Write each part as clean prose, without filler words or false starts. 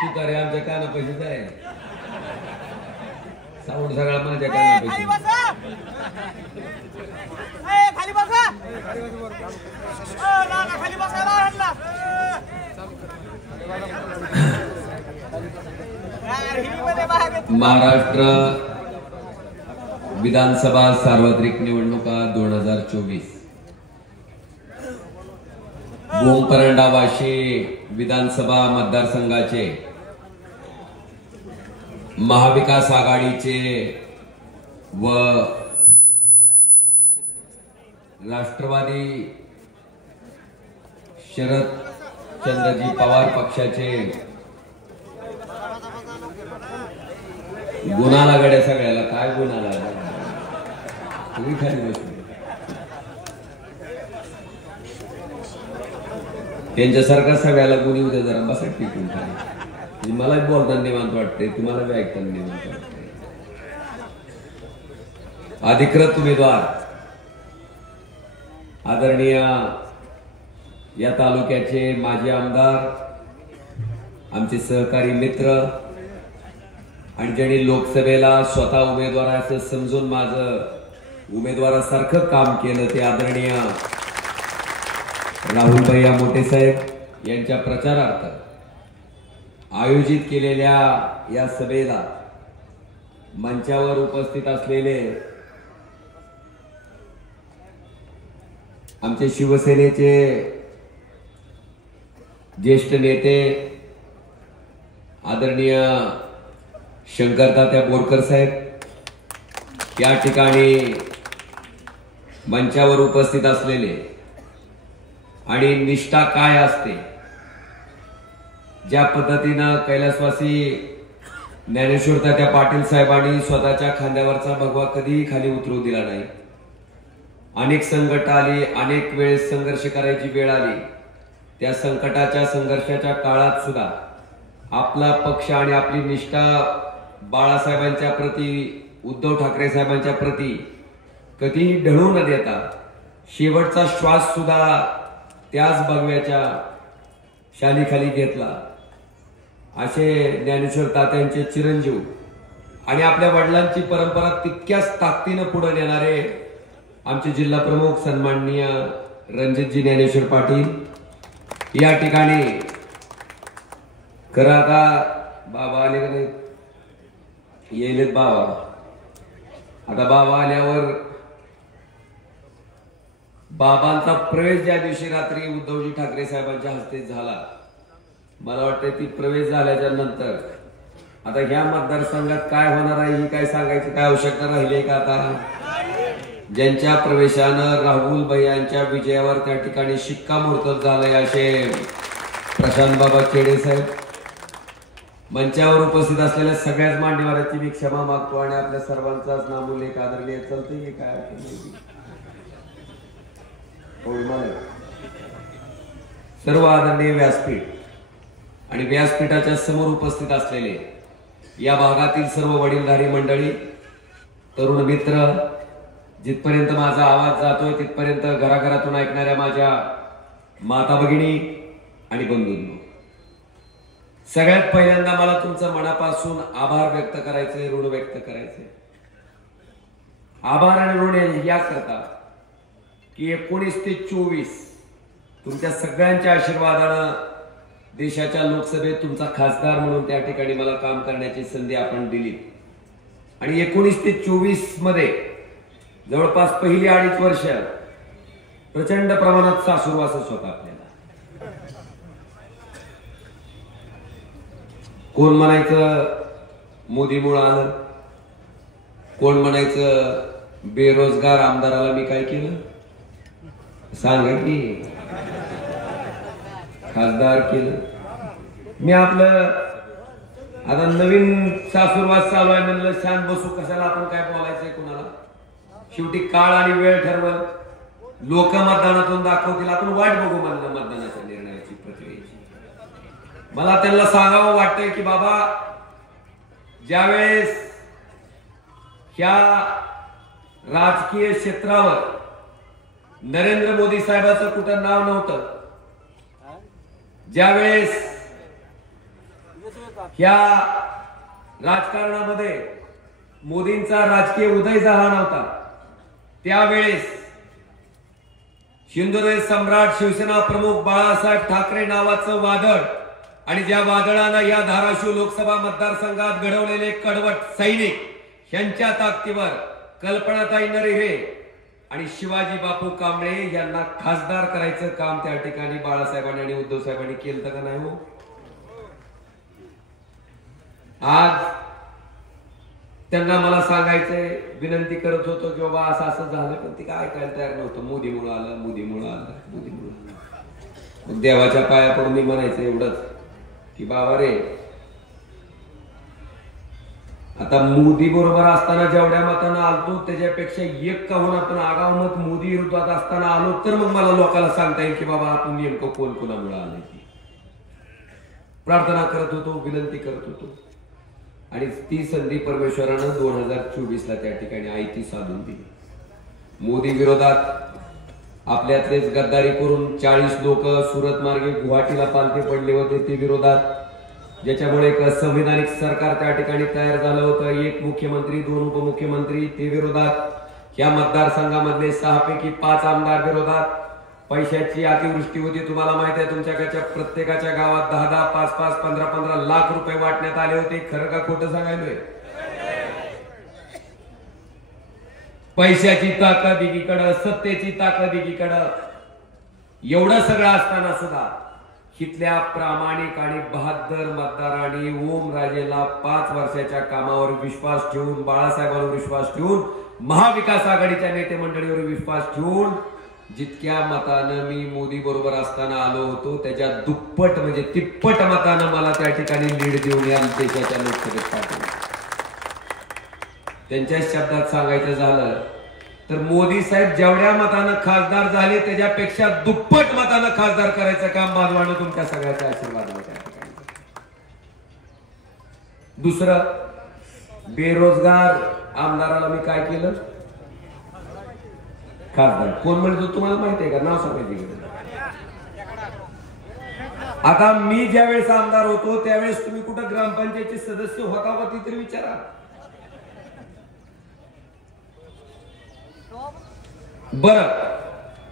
तुतारे आमच्या काना पैसे जाय साऊंड सगळा माझ्या काना पैसे खाली बसा खाली बसायला महाराष्ट्र विधानसभा सार्वत्रिक निवडणुका 2024 भोंगपरंडा वाशी विधानसभा मतदारसंघाचे महाविकास आघाडीचे व राष्ट्रवादी शरद चंद्रजी पवार पक्षाचे गुन्हाला गड्या सगळ्याला काय गुन्हाला तुम्ही खाली बसले त्यांच्यासारखा सगळ्याला गुन्हे उद्या जरा बसा टिकून खाली मला बोलताना निवांत वाटते तुम्हाला बी ऐकताना निवांत वाटते अधिकृत उमेदवार आदरणीय या तालुक्याचे माजी आमदार आमचे सहकारी मित्र आणि ज्यांनी लोकसभेला स्वतः उमेदवार असं समजून माझं उमेदवारासारखं काम केलं ते आदरणीय राहुल भैया मोठे साहेब यांच्या प्रचारार्थ आयोजित केलेल्या या सभेला मंचावर उपस्थित असलेले आमचे शिवसेनेचे ज्येष्ठ नेते आदरणीय शंकरतात्या बोरकर साहेब या ठिकाणी मंचावर उपस्थित असलेले आणि निष्ठा काय असते ज्या पद्धतीनं कैलासवासी ज्ञानेश्वर तात्या पाटील साहेबांनी स्वतःच्या खांद्यावरचा भगवा कधीही खाली उतरवू दिला नाही अनेक संकट आली अनेक वेळेस संघर्ष करायची वेळ आली त्या संकटाच्या संघर्षाच्या काळात सुद्धा आपला पक्ष आणि आपली निष्ठा बाळासाहेबांच्या प्रती उद्धव ठाकरे साहेबांच्या प्रती कधीही ढळू न देता शेवटचा श्वास सुद्धा त्याच भगव्याच्या शालीखाली घेतला असे ज्ञानेश्वर तात्यांचे चिरंजीव आणि आपल्या वडिलांची परंपरा तितक्याच ताकदीनं पुढे नेणारे आमचे जिल्हा प्रमुख सन्माननीय रणजितजी ज्ञानेश्वर पाटील या ठिकाणी खरं आता बाबा आले का नाही येलेत बाबा आता बाबा आल्यावर बाबांचा प्रवेश ज्या दिवशी रात्री उद्धवजी ठाकरे साहेबांच्या हस्ते झाला मला वाटतं ती प्रवेश झाल्याच्या नंतर आता ह्या मतदारसंघात काय होणार आहे ही काय सांगायची काय आवश्यकता राहिली का आता ज्यांच्या प्रवेशानं राहुल भैयांच्या विजयावर त्या ठिकाणी शिक्कामोर्तब झालंय असे प्रशांत बाबा खेडे साहेब मंचावर उपस्थित असलेल्या सगळ्याच मान्यवरांची मी क्षमा मागतो आणि आपल्या सर्वांचाच नामोल्लेख आदरणीय चलते की काय सर्व आदरणीय व्यासपीठ आणि व्यासपीठाच्या समोर उपस्थित असलेले या भागातील सर्व वडीलधारी मंडळी तरुण मित्र जिथपर्यंत माझा आवाज जातोय तिथपर्यंत घराघरातून ऐकणाऱ्या माझ्या माता भगिनी आणि बंधूंनो सगळ्यात पहिल्यांदा मला तुमचं मनापासून आभार व्यक्त करायचे ऋण व्यक्त करायचे आभार आणि ऋण या करता की 19 ते 24 तुमच्या सगळ्यांच्या आशीर्वादानं देशाच्या लोकसभेत तुमचा खासदार म्हणून त्या ठिकाणी मला काम करण्याची संधी आपण दिली आणि 19 ते 24 मध्ये जवळपास पहिली 2.5 वर्ष प्रचंड प्रमाणात सासूरवासच होता आपल्याला कोण म्हणायचं मोदीमुळे आलं कोण म्हणायचं बेरोजगार आमदाराला मी काय केलं सांगा की खासदार केलं मी आपलं आता नवीन सासूरवास चालू आहे म्हणलं शांत बसू कशाला आपण काय बोलायचंय कुणाला शेवटी काळ आणि वेळ ठरवल लोक मतदानातून दाखवतील आपण वाट बघू म्हणलं मतदानाच्या निर्णयाची प्रक्रियेची मला त्यांना सांगावं वाटतंय की बाबा ज्यावेळेस ह्या राजकीय क्षेत्रावर नरेंद्र मोदी साहेबांचं कुठं नाव नव्हतं ज्यावेळेस ह्या राजकारणामध्ये मोदींचा राजकीय उदय झाला नव्हता त्यावेळेस हिंदुदेश सम्राट शिवसेना प्रमुख बाळासाहेब ठाकरे नावाचं वादळ आणि ज्या वादळानं या धाराशिव लोकसभा मतदारसंघात घडवलेले कडवट सैनिक यांच्या ताकदीवर कल्पनाताई नरहिरे आणि शिवाजी बापू कांबळे यांना खासदार करायचं काम त्या ठिकाणी बाळासाहेबांनी आणि उद्धव साहेबांनी केलं का नाही हो? आज त्यांना मला सांगायचंय, विनंती करत होतो की बाबा असं असं झालं, पण ती काय ऐकायला तयार नव्हतं. मोदीमुळे आलं, मोदीमुळे आलं, मोदीमुळे आलं. मग देवाच्या पाया पडून मी म्हणायचं एवढंच की बाबा रे, आता मोदी बरोबर असताना जेवढ्या मतांना आलतो त्याच्यापेक्षा एक का होणार, पण आगाव मत मोदी विरोधात असताना आलो तर मग मला लोकांना सांगता येईल की बाबा आपण नेमकं कोण कोणामुळे आलंय. प्रार्थना करत होतो, विनंती करत होतो आणि ती संधी परमेश्वरानं 2024ला त्या ठिकाणी आयती साधून दिली. मोदी विरोधात आपल्यातलेच गद्दारी करून 40 लोक सुरत मार्गे गुवाहाटीला पालथे पडले होते ते विरोधात, ज्याच्यामुळे एक संविधानिक सरकार त्या ठिकाणी तयार झालं होतं. 1 मुख्यमंत्री 2 उपमुख्यमंत्री ते विरोधात. या मतदारसंघामधले 6 पैकी 5 आमदार विरोधात. पैशाची अतिवृष्टी होती, तुम्हाला माहित आहे. तुमच्याकडच्या प्रत्येकाच्या गावात 10-10, 5-5, 15-15 लाख रुपये वाटण्यात आले होते. खरं का खोटं सांगायलोय? पैशाची ताकद एकीकडं, सत्तेची ताकद एकीकडं, एवढं सगळं असताना सुद्धा इथल्या प्रामाणिक आणि बहादर मतदारांनी ओमराजेला 5 वर्षाच्या कामावर विश्वास ठेवून, बाळासाहेबांवर विश्वास ठेवून, महाविकास आघाडीच्या नेते मंडळीवर विश्वास ठेवून जितक्या मतानं मी मोदी बरोबर असताना आलो होतो त्याच्या दुप्पट म्हणजे तिप्पट मतानं मला त्या ठिकाणी लीड देऊन या देशाच्या लोकसभेत पाठवलं. त्यांच्या शब्दात सांगायचं झालं तर मोदी साहेब जेवढ्या मतानं खासदार झाले त्याच्यापेक्षा दुप्पट मतानं खासदार करायचं काम बाजवानं तुमच्या सगळ्याच्या आशीर्वादाने त्या ठिकाणी. दुसरं, बेरोजगार आमदाराला मी काय केलं? खासदार. कोण म्हणतो तुम्हाला माहिती आहे का? नाव सांगायचं. आता मी ज्यावेळेस आमदार होतो त्यावेळेस तुम्ही कुठं ग्रामपंचायतचे सदस्य होता का ती तरी विचारा. बर,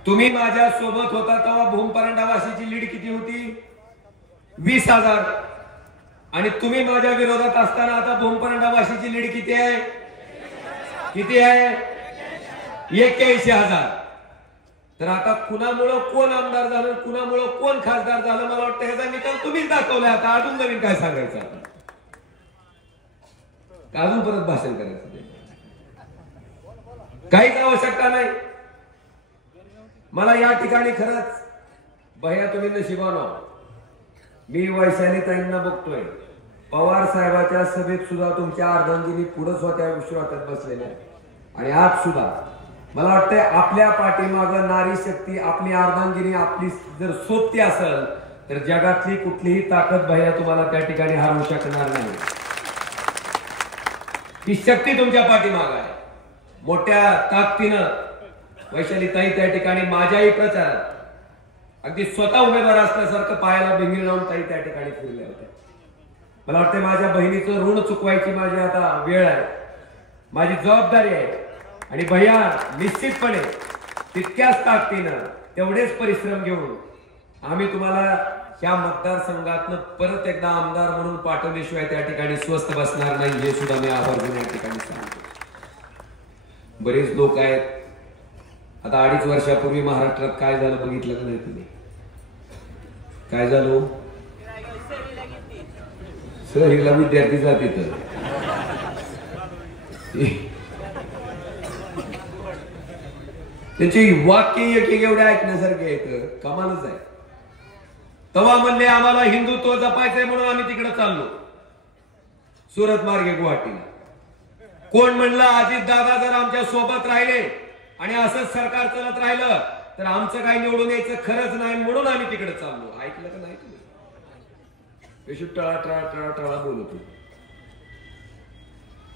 तुम्ही माझ्या सोबत होता तेव्हा भूमपरंडा वाशीची लीड किती होती? 20,000. आणि तुम्ही माझ्या विरोधात असताना आता भूमपरंडा वाशीची लीड किती आहे? किती आहे? 81,000. तर आता कुणामुळं कोण आमदार झालं, कुणामुळं कोण खासदार झालं, मला वाटतं ह्याचा निकाल तुम्हीच दाखवलाय. आता अजून नवीन काय सांगायचं? अजून परत भाषण करायचं काहीच आवश्यकता नाही. मला या ठिकाणी खरंच भैया तुम्ही नशिबानो, मी वैशाली ताईंना बघतोय. पवार साहेबाच्या सभेत सुद्धा तुमच्या अर्धांगिनी पुढेच होत्या विश्वासात बसलेल्या, आणि आज सुद्धा मला वाटतंय आपल्या पाठीमागं नारी शक्ती, आपली अर्धांगिनी, आपली जर सोबती असेल तर जगातली कुठलीही ताकद भैया तुम्हाला त्या ठिकाणी हरवू शकणार नाही. ती शक्ती तुमच्या पाठीमागं आहे. मोठ्या ताकदीनं वैशाली ताई त्या ठिकाणी माझ्याही प्रचारात अगदी स्वतः उमेदवार असल्यासारखं पायाला बिंगरी लावून ताई त्या ठिकाणी फिरल्या होत्या. मला वाटतं माझ्या बहिणीचं ऋण चुकवायची माझी आता वेळ आहे, माझी जबाबदारी आहे. आणि भैया निश्चितपणे तितक्याच ताकदीनं तेवढेच परिश्रम घेऊन आम्ही तुम्हाला या मतदारसंघातनं परत एकदा आमदार म्हणून पाठवल्याशिवाय त्या ठिकाणी स्वस्थ बसणार नाही, हे सुद्धा मी आवर्जून या ठिकाणी सांगतो. बरेच लोक आहेत. आता 2.5 वर्षापूर्वी महाराष्ट्रात काय झालं बघितलं का नाही तुम्ही? काय झालं? सहलीला विद्यार्थी जाते तर त्याची वाक्य एक एवढे ऐकण्यासारखे आहेत, कमालच आहे. तेव्हा म्हणले आम्हाला हिंदुत्व जपायचंय म्हणून आम्ही तिकडे चाललो सुरत मार्गे गुवाहाटीला. कोण म्हणलं अजित दादा जर आमच्या सोबत राहिले आणि असंच सरकार चालत राहिलं तर आमचं काही निवडून यायचं खरंच नाही म्हणून आम्ही तिकडे चाललो. ऐकलं का नाही तुम्ही? टळा टळा टळा टळा बोलत होतो.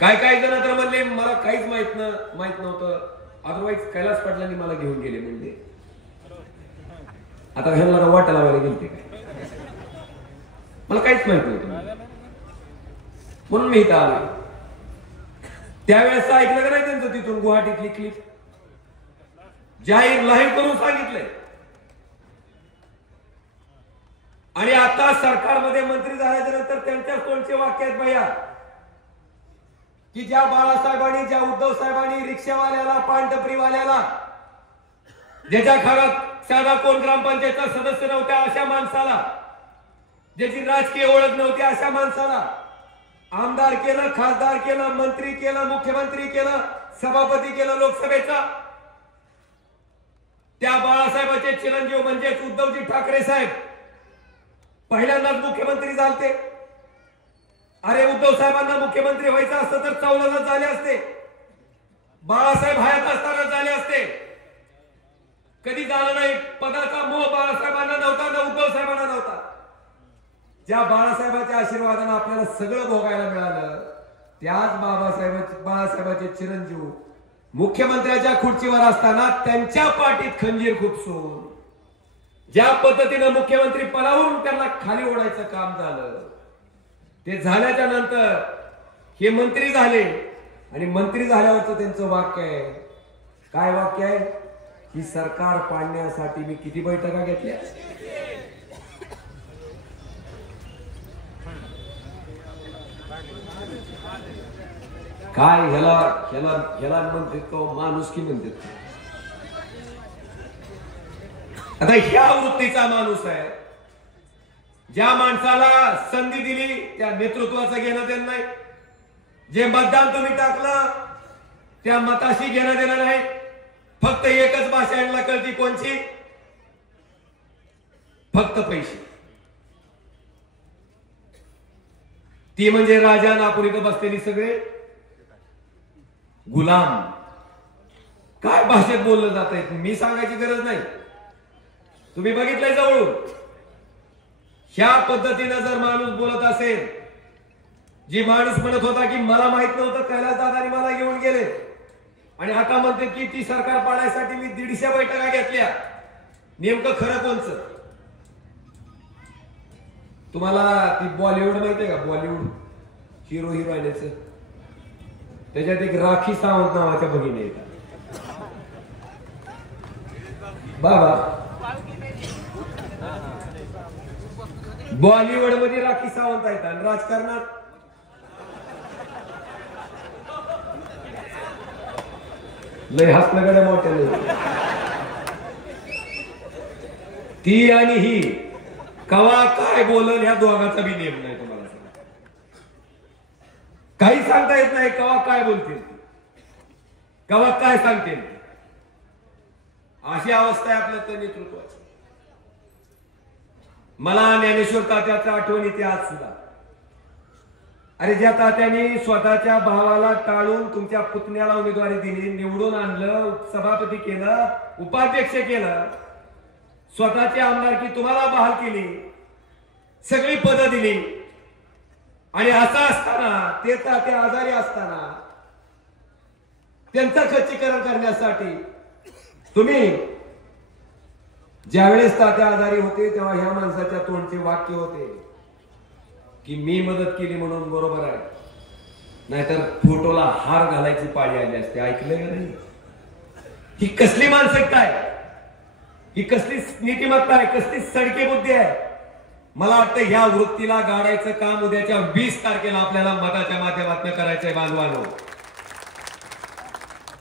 काय जण तर म्हणले मला काहीच माहित नव्हतं, अदरवाईज कैलास पाटलांनी मला घेऊन गेले म्हणजे. आता ह्यांना वाटा लावायला गेलते काय? मला काहीच माहित नव्हतं. म्हणून मी इथं आलो. त्यावेळेस ऐकलं का नाही त्यांचं तिथून गुवाहाटीतली क्लिप जाहीर लाईव्ह करून सांगितलंय. आणि आता सरकारमध्ये मंत्री झाल्याच्या नंतर त्यांच्या तोंडचे वाक्य आहेत भैया की ज्या बाळासाहेबांनी ज्या उद्धव साहेबांनी रिक्षावाल्याला पानटपरीवाल्याला ज्याच्या घरात साधा कोण ग्रामपंचायतचा सदस्य नव्हत्या अशा माणसाला ज्याची राजकीय ओळख नव्हती अशा माणसाला आमदार केलं, खासदार केलं, मंत्री केलं, मुख्यमंत्री केलं, सभापती केलं लोकसभेचा. त्या बाळासाहेबांचे चिरंजीव म्हणजेच उद्धवजी ठाकरे साहेब पहिल्यांदाच मुख्यमंत्री झालते. अरे उद्धव साहेबांना मुख्यमंत्री व्हायचं असतं तर 14 झाले असते. बाळासाहेब हयात असताना झाले असते. कधी झालं नाही. पदाचा मोह बाळासाहेबांना नव्हता ना उद्धव साहेबांना नव्हता. ज्या बाळासाहेबांच्या आशीर्वादाने आपल्याला सगळं भोगायला मिळालं त्याच बाळासाहेबांचे चिरंजीव मुख्यमंत्र्याच्या खुर्चीवर असताना त्यांच्या पाठीत खंजीर खुपसून ज्या पद्धतीने मुख्यमंत्री पदावरून त्यांना खाली ओढायचं काम झालं ते झाल्याच्या नंतर हे मंत्री झाले. आणि मंत्री झाल्यावरच त्यांचं वाक्य आहे. काय वाक्य आहे? ही सरकार पाडण्यासाठी मी किती बैठका घेतल्या. काय ह्याला ह्याला ह्याला म्हणते तो माणुसकी म्हणते. आता ह्या वृत्तीचा माणूस आहे. ज्या माणसाला संधी दिली त्या नेतृत्वाचं घेणं देणं नाही. जे मतदान तुम्ही टाकलं त्या मताशी घेणं देणं नाही. फक्त एकच भाषा यांना कळती कोणची? फक्त पैसे. ती म्हणजे राजा आपण इथं बसलेली सगळे गुलाम. काय भाषेत बोललं जात आहे मी सांगायची गरज नाही. तुम्ही बघितलंय जवळून. ह्या पद्धतीनं जर माणूस बोलत असेल, जी माणूस म्हणत होता की मला माहित नव्हतं कैलास दादानी मला घेऊन गेले आणि आता म्हणते की ती सरकार पाडायसाठी मी 150 बैठका घेतल्या. नेमकं खरं कोणचं? तुम्हाला ती बॉलिवूड माहितीये का? बॉलिवूड हिरो हिरोईनच त्याच्यात एक राखी सावंत नावाच्या भगिनी येतात बाबा. बॉलिवूड मध्ये राखी सावंत आहेत आणि राजकारणात लय हसलं गड्या मोठ्याने. ती आणि ही कवा काय बोलल ह्या दोघांचा बी नेम नाही. तुम्हाला काही सांगता येत नाही. कवा काय बोलतील, कवा काय सांगतील. अशी अवस्था आहे आपल्या त्या नेतृत्वाची. मला ज्ञानेश्वर तात्याच्या आठवण येते आज सुद्धा. अरे ज्या तात्याने स्वतःच्या भावाला टाळून तुमच्या पुतण्याला उमेदवारी दिली, निवडून आणलं, सभापती केलं, उपाध्यक्ष केलं, स्वतःची आमदारकी तुम्हाला बहाल केली, सगळी पदं दिली. आणि असं असताना ते तात्या आजारी असताना त्यांचं खच्चीकरण करण्यासाठी तुम्ही ज्यावेळेस तात्या आजारी होते तेव्हा ह्या माणसाच्या तोंडचे वाक्य होते की मी मदत केली म्हणून बरोबर आहे, नाहीतर फोटोला हार घालायची पाळी आली असते. ऐकलंय का नाही? ही कसली मानसिकता आहे? ही कसली नीतिमत्ता आहे? कसली सडकी बुद्धी आहे? मला वाटतं ह्या वृत्तीला गाडायचं काम उद्याच्या 20 तारखेला आपल्याला मताच्या माध्यमातून करायचंय बांधवांनो.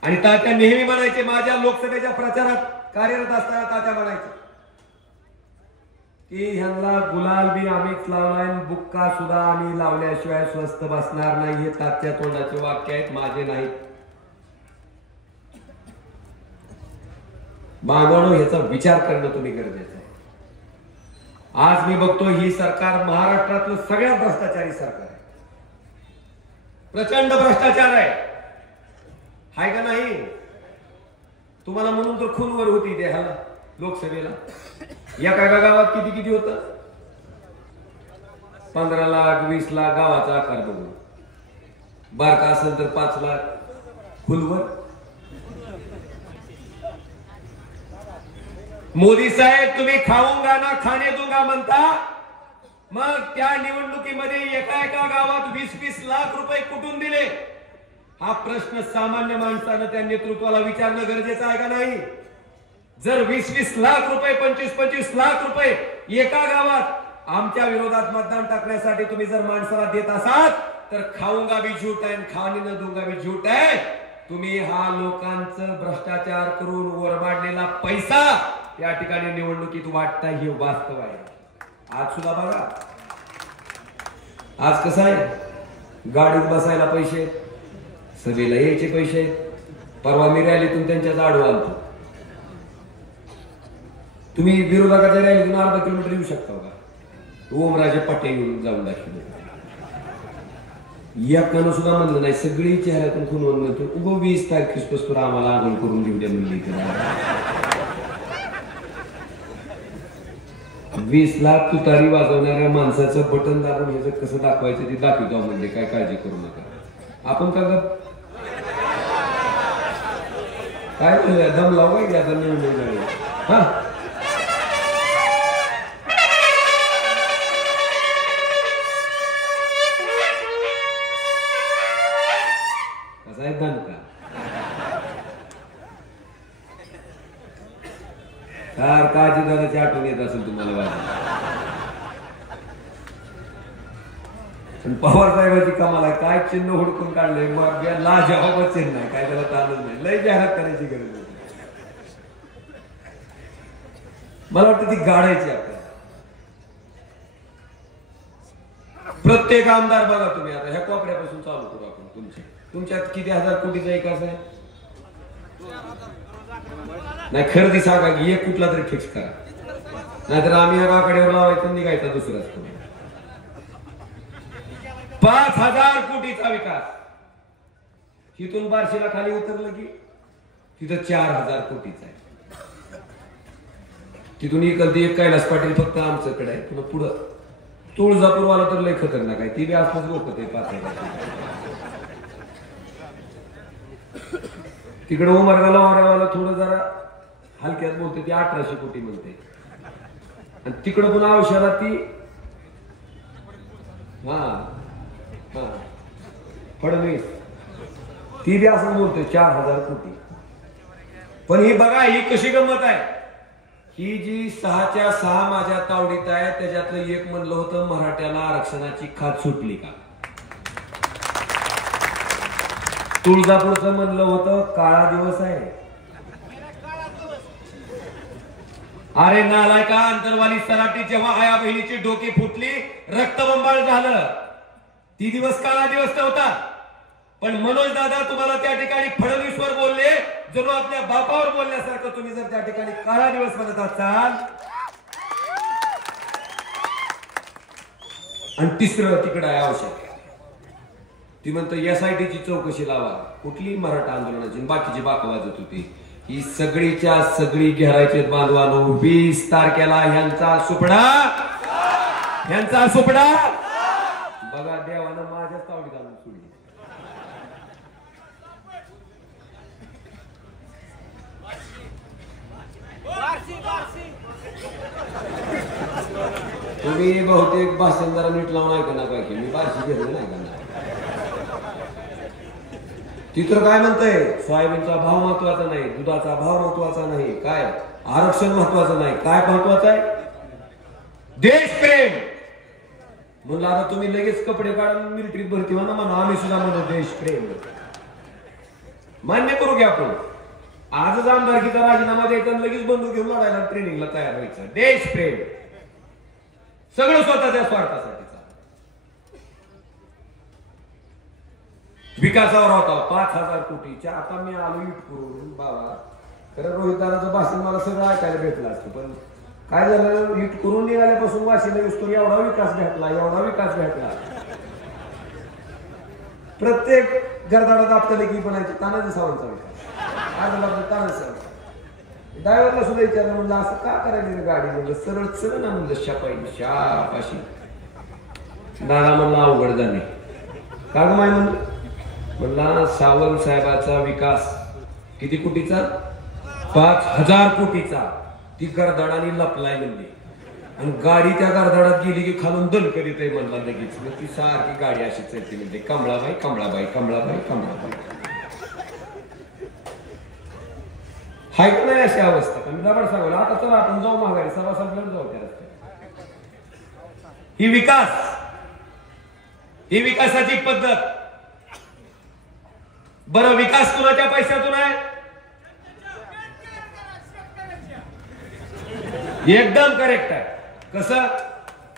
आणि तात्या नेहमी म्हणायचे, माझ्या लोकसभेच्या प्रचारात कार्यरत असताना तात्या म्हणायचे की ह्यांना गुलाल बी आम्हीच लावलाय, बुक्का सुद्धा आम्ही लावल्याशिवाय स्वस्त बसणार नाही. हे तात्या तोंडाचे वाक्य आहेत, माझे नाहीत. बांधवांनो, ह्याचा विचार करणं तुम्ही गरजेचं आहे. आज मी बघतो ही सरकार महाराष्ट्रातलं सगळ्यात भ्रष्टाचारी सरकार आहे. प्रचंड भ्रष्टाचार आहे. हाय का नाही? तुम्हाला म्हणून तर खूनवर होती ते ह्याला लोकसभेला. या काय गावात किती किती होतं? 15 लाख 20 लाख गावाचा आकार बघून. बारका असेल तर 5 लाख खुलवर. मोदी साहेब तुम्ही खाऊंगा ना खाने दूंगा म्हणता, मग त्या निवडणुकीमध्ये एका एका गावात 20-20 लाख रुपये कुठून दिले? हा प्रश्न सामान्य माणसानं त्या नेतृत्वाला विचारणं गरजेचं आहे का नाही? जर 20-20 लाख रुपये 25-25 लाख रुपये एका गावात आमच्या विरोधात मतदान टाकण्यासाठी तुम्ही जर माणसाला देत असाल तर खाऊंगा भी झूठ है, खाने न दूंगा भी झूठ है. तुम्ही हा लोकांचं भ्रष्टाचार करून ओरबाडलेला पैसा या ठिकाणी निवडणुकीत वाटताय हे वास्तव आहे. आज सुद्धा बघा, आज कसं आहे, गाडीत बसायला पैसे, सभेला यायचे पैसे. परवा मी रॅलीतून त्यांच्याच आडवा आलतो. तुम्ही विरोधकाच्या रॅलीतून अर्धा किलोमीटर येऊ शकता का? ओमराजे पटेल येऊन जाऊन दाखवले. एकानं सुद्धा म्हणलं नाही, सगळी चेहऱ्यातून खून म्हणतो उगो 20 तारखेपासून आम्हाला आंदोलन करून घेऊ द्या म्हणली. 20 लाख तुतारी वाजवणाऱ्या माणसाचं बटन दाबून ह्याचं कसं दाखवायचं ते दाखवतो म्हणजे काय काळजी करू नका. आपण का काय म्हणलं दम लावाय की आता निवडून हा कसा आहे दम का सारखा जिदाची आठवण येत असेल तुम्हाला बाजू. पवार साहेबांची कमाल आहे, काय चिन्ह हुडकून काढलंय. मग लाजवाब चिन्ह आहे, काय त्याला ताणच नाही. लय जाहिरात करायची गरज नाही. मला वाटतं ती गाडायची आपल्याला. प्रत्येक आमदार बघा तुम्ही आता ह्या कोपऱ्यापासून चालू करू आपण. तुमच्यात किती हजार कोटीचा विकास आहे? नाही खरेदी सांगा की एक कुठला तरी फिक्स करा, नाहीतर आम्ही आकड्यावर लावायचं निघायचा दुसराच. 5,000 कोटीचा विकास. तिथून बार्शीला खाली उतरलं की तिथं 4,000 कोटीचा आहे. तिथून इकडे एक कैलास पाटील फक्त आमच्याकडे आहे. पुन्हा पुढं तुळजापूरवाला तर लय खतरनाक आहे, ती बी असंच लोक ते 5,000. तिकडे उमरगाला वाऱ्यावाला थोडं जरा हलक्यात बोलते, ती 1,800 कोटी म्हणते. आणि तिकडं पुन्हा औषधात ती फडणवीस ती बी असं बोलते 4,000 कोटी. पण ही बघा ही कशी गंमत आहे. ही जी 6च्या 6 माझ्या तावडीत आहे त्याच्यातलं एक म्हणलं होतं मराठ्याला आरक्षणाची खात सुटली का. तुळजापूरचं म्हणलं होतं काळा दिवस आहे. अरे नालायका अंतरवाली सराटी जेव्हा आया बहिणीची डोकी फुटली रक्तबंबाळ झालं, ती दिवस काळा दिवस नव्हता. पण मनोज दादा तुम्हाला त्या ठिकाणी फडणवीसवर बोलले जणू आपल्या बापावर बोलण्यासारखं. तुम्ही जर त्या ठिकाणी काळा दिवस म्हणत असाल. आणि तिसरं तिकडं आहे आवश्यक, ती म्हणतो SITची चौकशी लावा. कुठली मराठा आंदोलनाची बाकीची बाक वाजत होती. ही सगळीच्या सगळी घेरायचे बांधवानो. 20 तारखेला ह्यांचा सुपडा बघा देवानं माझ्या तावडीत आणून सोडली. तुम्ही बहुतेक भाषण जरा नीट लावून ऐका ना पाहिजे. मी बारशी घेतलं नाही का. तिथं काय म्हणतंय, सोयाबीनचा भाव महत्वाचा नाही, दुधाचा भाव महत्वाचा नाही, काय आरक्षण महत्वाचं नाही, काय महत्वाचं आहे देशप्रेम. म्हणलं आता तुम्ही लगेच कपडे काढून मिलिटरीत भरती म्हणा, आम्ही सुद्धा म्हणतो देशप्रेम. मान्य करू घ्या आपण. आजच आमदारकीचा राजीनामा द्यायचा लगेच बंदूक घेऊन लढायला ट्रेनिंगला तयार व्हायचं. देशप्रेम सगळं स्वतःच्या स्वार्थासाठी. विकासावर होता 5,000 कोटीच्या. आता मी आलो इट करून बाबा. खरं रोहित दादाचं भाषण मला सगळं ऐकायला भेटलं असतं, पण काय झालं इट करून निघाल्यापासून वाशीला येऊस एवढा विकास भेटला. प्रत्येक गरदाडात आपल्याला की म्हणायचे तानाजी सावंतचा विकास. आज आपलं तानाजी सावंत ड्रायव्हरला सुद्धा विचारलं, म्हणलं असं का करायचं गाडी. म्हणलं सरळ सरळ ना म्हणलं शापाशी. दादा म्हणला अवघड झाले का ग माय. म्हणला सावंत साहेबाचा विकास किती कोटीचा? 5,000 कोटीचा. ती गरदाडाने लपलाय म्हणजे. आणि गाडी त्या गर्दाडात गेली की खालून दल करीत आहे म्हणला लगेच. मग ती सारखी गाडी अशीच चलते म्हणजे कमळाबाई कमळाबाई कमळाबाई कमळाबाई. हाय का नाही अशी अवस्था? पण दबाड सांगू आता चला आपण जाऊ माघारी सभा संपल्यावर जाऊ त्या रस्त्यात. ही विकासाची पद्धत. बरं विकास कुणाच्या पैशातून आहे? एकदम करेक्ट आहे. कसं?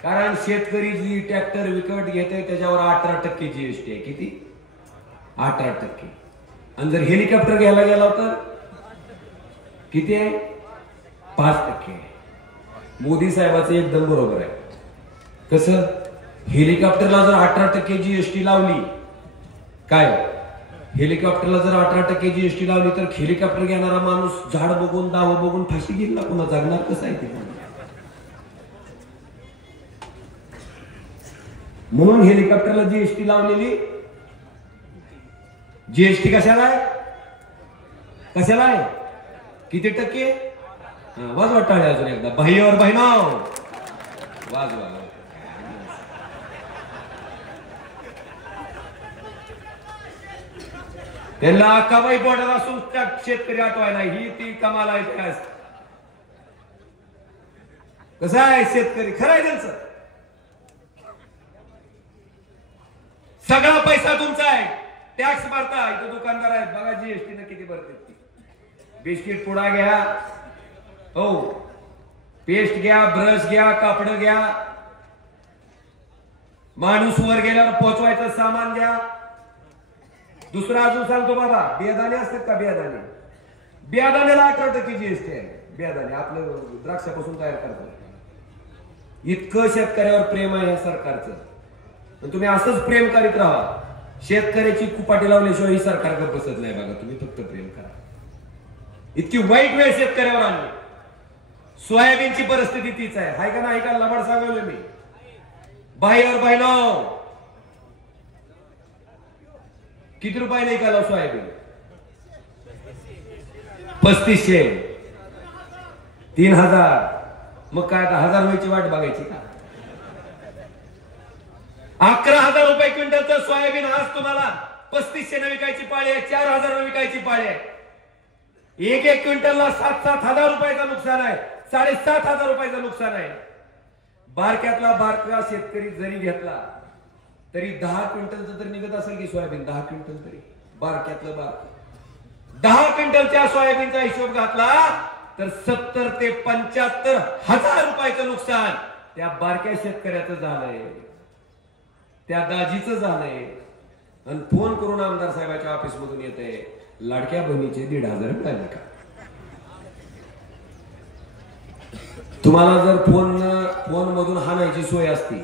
कारण शेतकरी जी ट्रॅक्टर विकत घेते त्याच्यावर 18% जीएसटी आहे. किती? 18%. आणि जर हेलिकॉप्टर घ्यायला गेला तर किती आहे? 5%. मोदी साहेबाचं एकदम बरोबर आहे. कसं? हेलिकॉप्टरला जर 18% जीएसटी लावली, काय हेलिकॉप्टरला जर 18% जीएसटी लावली तर हेलिकॉप्टर घेणारा माणूस झाड बघून दाव बघून फाशी घेईल ना? पुन्हा जगणार कसं आहे ते? म्हणून हेलिकॉप्टरला जीएसटी लावलेली. जीएसटी कशाला आहे? कशाला आहे? किती टक्के? वाजवा टाळ्या अजून एकदा. भाई और बहिणाओ वाजवा. त्यांना कमाई बॉर्डर असून त्या शेतकरी आठवायला ही ती कमाल आहे. कसं आहे शेतकरी? खरं आहे त्यांचं. सगळा पैसा तुमचा आहे. टॅक्स भरता. इथं दुकानदार आहेत बघा जीएसटी न किती भरते. बिस्किट पुडा घ्या, हो पेस्ट घ्या, ब्रश घ्या, कापड घ्या, माणूस वर गेल्यावर पोचवायचं सामान घ्या. दुसरा अजून सांगतो बाबा, बियादाणे असतात का? बियादाणे, बियादाण्याला 18% जीएसटी आहे. बियादाणे आपलं द्राक्षापासून तयार करतात. इतकं शेतकऱ्यावर प्रेम आहे या सरकारचं. तुम्ही असंच प्रेम करीत राहा. शेतकऱ्याची कुपाटी लावल्याशिवाय ही सरकार गप्प बसत नाही बघा. तुम्ही फक्त प्रेम करा. इतकी वाईट वेळ शेतकऱ्यावर आणली. सोयाबीनची परिस्थिती तीच आहे. हाय का नाही? का लबाड सांगवलं मी? बाहेर बहिणो किती रुपये नाही का सोयाबीन? 3500, 3000. मग काय आता 1000 व्हायची वाट बघायची का? 11,000 रुपये क्विंटलचं सोयाबीन आज तुम्हाला 3500 ने विकायची पाळी आहे. 4000 ने विकायची पाळी आहे. एक क्विंटलला 7,000 रुपयाचं नुकसान आहे. 7,500 रुपयाचं नुकसान आहे. बारक्यातला बारका शेतकरी जरी घेतला तरी 10 क्विंटलचं तरी निघत असेल की सोयाबीन. 10 क्विंटल तरी बारक्यातलं बारक 10 क्विंटलच्या सोयाबीनचा हिशोब घातला तर 70 ते 75 हजार रुपयाचं नुकसान त्या बारक्या शेतकऱ्याचं झालंय, त्या दाजीचं झालंय. आणि फोन करून आमदार साहेबांच्या ऑफिस मधून येते लाडक्या बहिणीचे 1,500 मिळाले का? तुम्हाला जर फोन मधून हाणायची सोय असती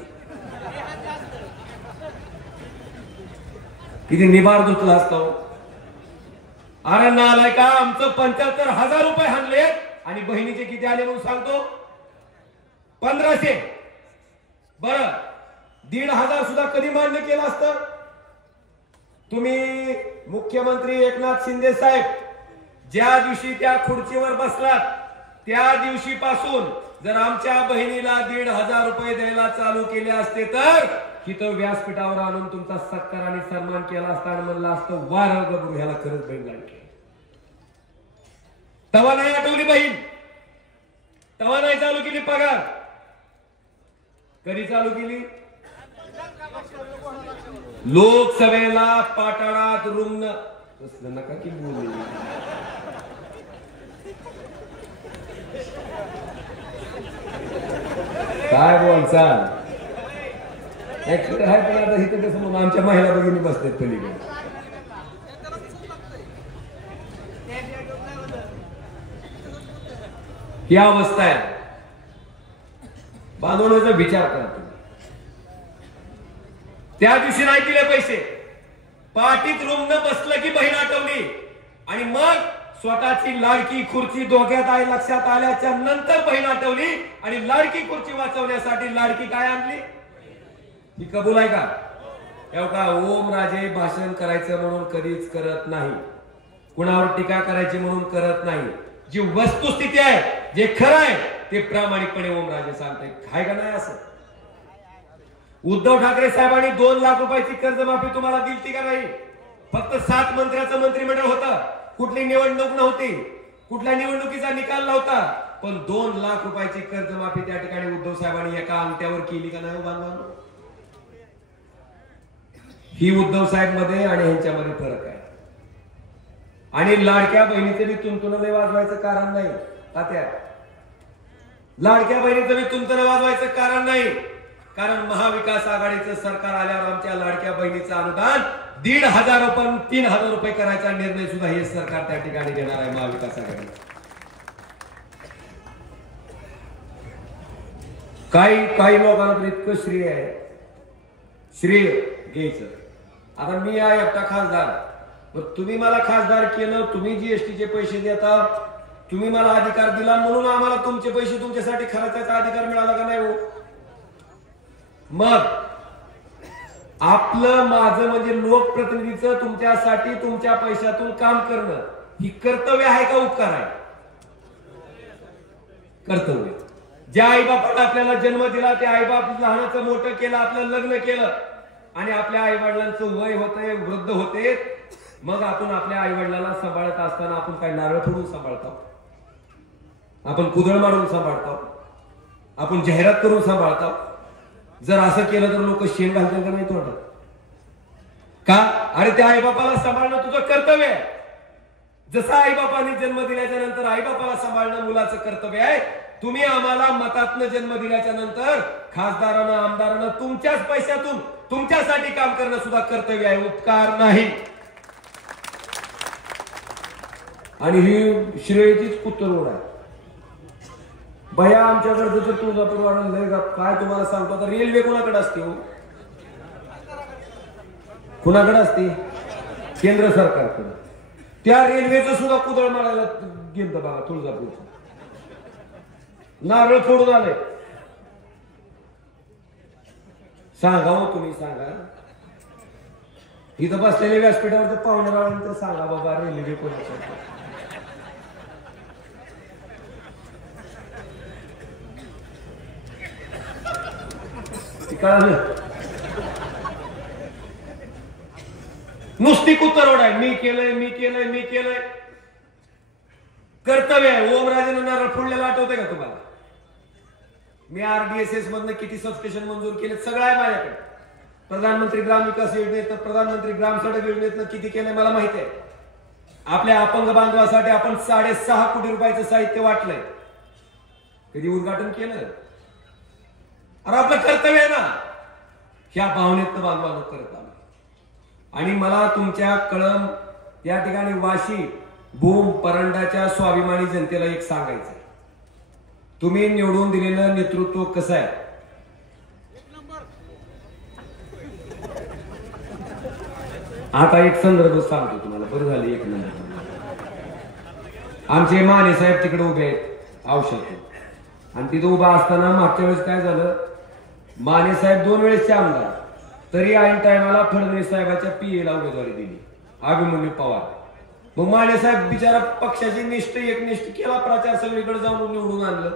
किती निबार धुतला असतो. अरे नालाय का? आमचं 75,000 रुपये हाणले आणि बहिणीचे किती आले म्हणून सांगतो? 1500. बरं 1,500 सुद्धा कधी मान्य केलं असतं? तुम्ही मुख्यमंत्री एकनाथ शिंदे साहेब ज्या दिवशी त्या खुर्चीवर बसलात त्या दिवशी पासून जर आमच्या बहिणीला 1,500 रुपये द्यायला चालू केले असते तर तिथं व्यासपीठावर आणून तुमचा सत्कार आणि सन्मान केला असता आणि म्हणलं असतं वार गबरू ह्याला खरंच बहीण लागली. तवा नाही आठवली बहीण, तवा नाही चालू केली पगार. कधी चालू केली? लोकसभेला पाटाळात रुग्ण नका की बोलली. काय बोलचाल? आहे पण आता इथं कसं म्हणून आमच्या महिला भगिनी बसतात पलीकडे. ही अवस्था आहे. बांधवण्याचा विचार करा तुम्ही. त्या दिवशी नाही दिले पैसे, पाठीत रुग्ण बसलं की बहीण आठवली आणि मग स्वतःची लाडकी खुर्ची धोक्यात आहे लक्षात आल्याच्या नंतर बहीण आठवली आणि लाडकी खुर्ची वाचवण्यासाठी लाडकी काय आणली? ही कबूल आहे का? एवढा ओम राजे भाषण करायचं म्हणून कधीच करत नाही, कुणावर टीका करायची म्हणून करत नाही. जी वस्तुस्थिती आहे, जे खरं आहे ते प्रामाणिकपणे ओमराजे सांगताय. काय का नाही असं? उद्धव ठाकरे साहेबांनी 2 लाख रुपयाची कर्जमाफी तुम्हाला दिलती का नाही? फक्त 7 मंत्र्याचं मंत्रिमंडळ होतं, कुठली निवडणूक नव्हती, कुठल्या निवडणुकीचा निकाल नव्हता, पण 2 लाख रुपयाची कर्जमाफी त्या ठिकाणी उद्धव साहेबांनी एका अंगठ्यावर केली का नाही बांधवांनो? ही उद्धव साहेब मध्ये आणि ह्यांच्यामध्ये फरक आहे. आणि लाडक्या बहिणीचं बी तुंतुन वाजवायचं कारण नाही तात्या. लाडक्या बहिणीचं बी तुंतुन वाजवायचं कारण नाही, कारण महाविकास आघाडीचं सरकार आल्यावर आमच्या लाडक्या बहिणीचं अनुदान 1,500 रुपये 3,000 रुपये करायचा निर्णय सुद्धा हे सरकार त्या ठिकाणी घेणार आहे महाविकास आघाडी. काही लोकांना तर इतकं श्रेय आहे, श्रेय घ्यायचं. आता मी आहे एकटा खासदार, तुम्ही मला खासदार केलं, तुम्ही जीएसटीचे पैसे देता, तुम्ही मला अधिकार दिला म्हणून आम्हाला तुमचे पैसे तुमच्यासाठी खर्चाचा अधिकार मिळाला का नाही हो? मग आपलं माझं म्हणजे लोकप्रतिनिधीचं तुमच्यासाठी तुमच्या पैशातून काम करणं ही कर्तव्य आहे का उपकार आहे? कर्तव्य. ज्या आईबापाला आपल्याला जन्म दिला त्या आईबाप लहानाचं मोठं केलं, आपलं लग्न केलं आणि आपल्या आई वडिलांचं वय होतंय, वृद्ध होते, मग आपण आपल्या आई वडिलांना सांभाळत असताना आपण काय नारळ फोडून सांभाळतो, आपण कुदळ मारून सांभाळतो, आपण जाहिरात करून सांभाळतो. जर असं केलं तर लोक शेण घालतात का नाही तोंडात? का? अरे त्या आईबापाला सांभाळणं तुझं कर्तव्य आहे. जसं आईबापाने जन्म दिल्याच्या नंतर आईबापाला सांभाळणं मुलाचं कर्तव्य आहे, तुम्ही आम्हाला मतातनं जन्म दिल्याच्या नंतर खासदारानं आमदारानं तुमच्याच पैशातून तुमच्यासाठी काम करणं सुद्धा कर्तव्य आहे, उपकार नाही. आणि ही श्रेयचीच कुत्तरोड आहे. भया आमच्याकडे जर तुळजापूर वाढून लय काय तुम्हाला सांगतो, आता रेल्वे कोणाकडे असते हो? कुणाकडे असते? केंद्र सरकारकडे. त्या रेल्वेचं सुद्धा कुदळ मारायला गेलं बघा तुळजापूरचं. नारळ फोडून आले. सांगा हो, तुम्ही सांगा. इथं बसलेले व्यासपीठावर पाहुणे राहिल्यानंतर सांगा बाबा रेल्वे कोणाचं. नुसती कुत्तरोड आहे. मी केलंय, मी केलंय, मी केलंय. कर्तव्य आहे. ओमराजेंना नारळ फोडलेला आठवतंय का तुम्हाला? मी RDSS मधनं किती सबस्टेशन मंजूर केले सगळं आहे माझ्याकडे. प्रधानमंत्री ग्राम विकास योजनेत, प्रधानमंत्री ग्राम सडक योजनेतनं किती केलंय मला माहिती आहे. आपल्या अपंग बांधवासाठी आपण 6.5 कोटी रुपयाचं साहित्य वाटलंय. कधी उद्घाटन केलं? अरे आपलं कर्तव्य आहे ना. ह्या भावनेतनं बांधवानं करत आलं. आणि मला तुमच्या कळंब या ठिकाणी वाशी भूम परंडाच्या स्वाभिमानी जनतेला एक सांगायचं, तुम्ही निवडून दिलेलं नेतृत्व कसं आहे? आता एक संदर्भ सांगतो तुम्हाला, बरं झालं एक नंबर. आमचे माने साहेब तिकडे उभे आहेत औषध, आणि तिथं उभा असताना मागच्या वेळेस काय झालं, माने साहेब 2 वेळेसचे आमदार, तरी ऐन टायमाला फडणवीस साहेबाच्या पीएला उमेदवारी दिली, अभिमन्यू पवार. मग माने साहेब बिचारा पक्षाची निष्ठ एकनिष्ठ केला, प्रचार सगळीकडे जाऊन निवडून आणलं.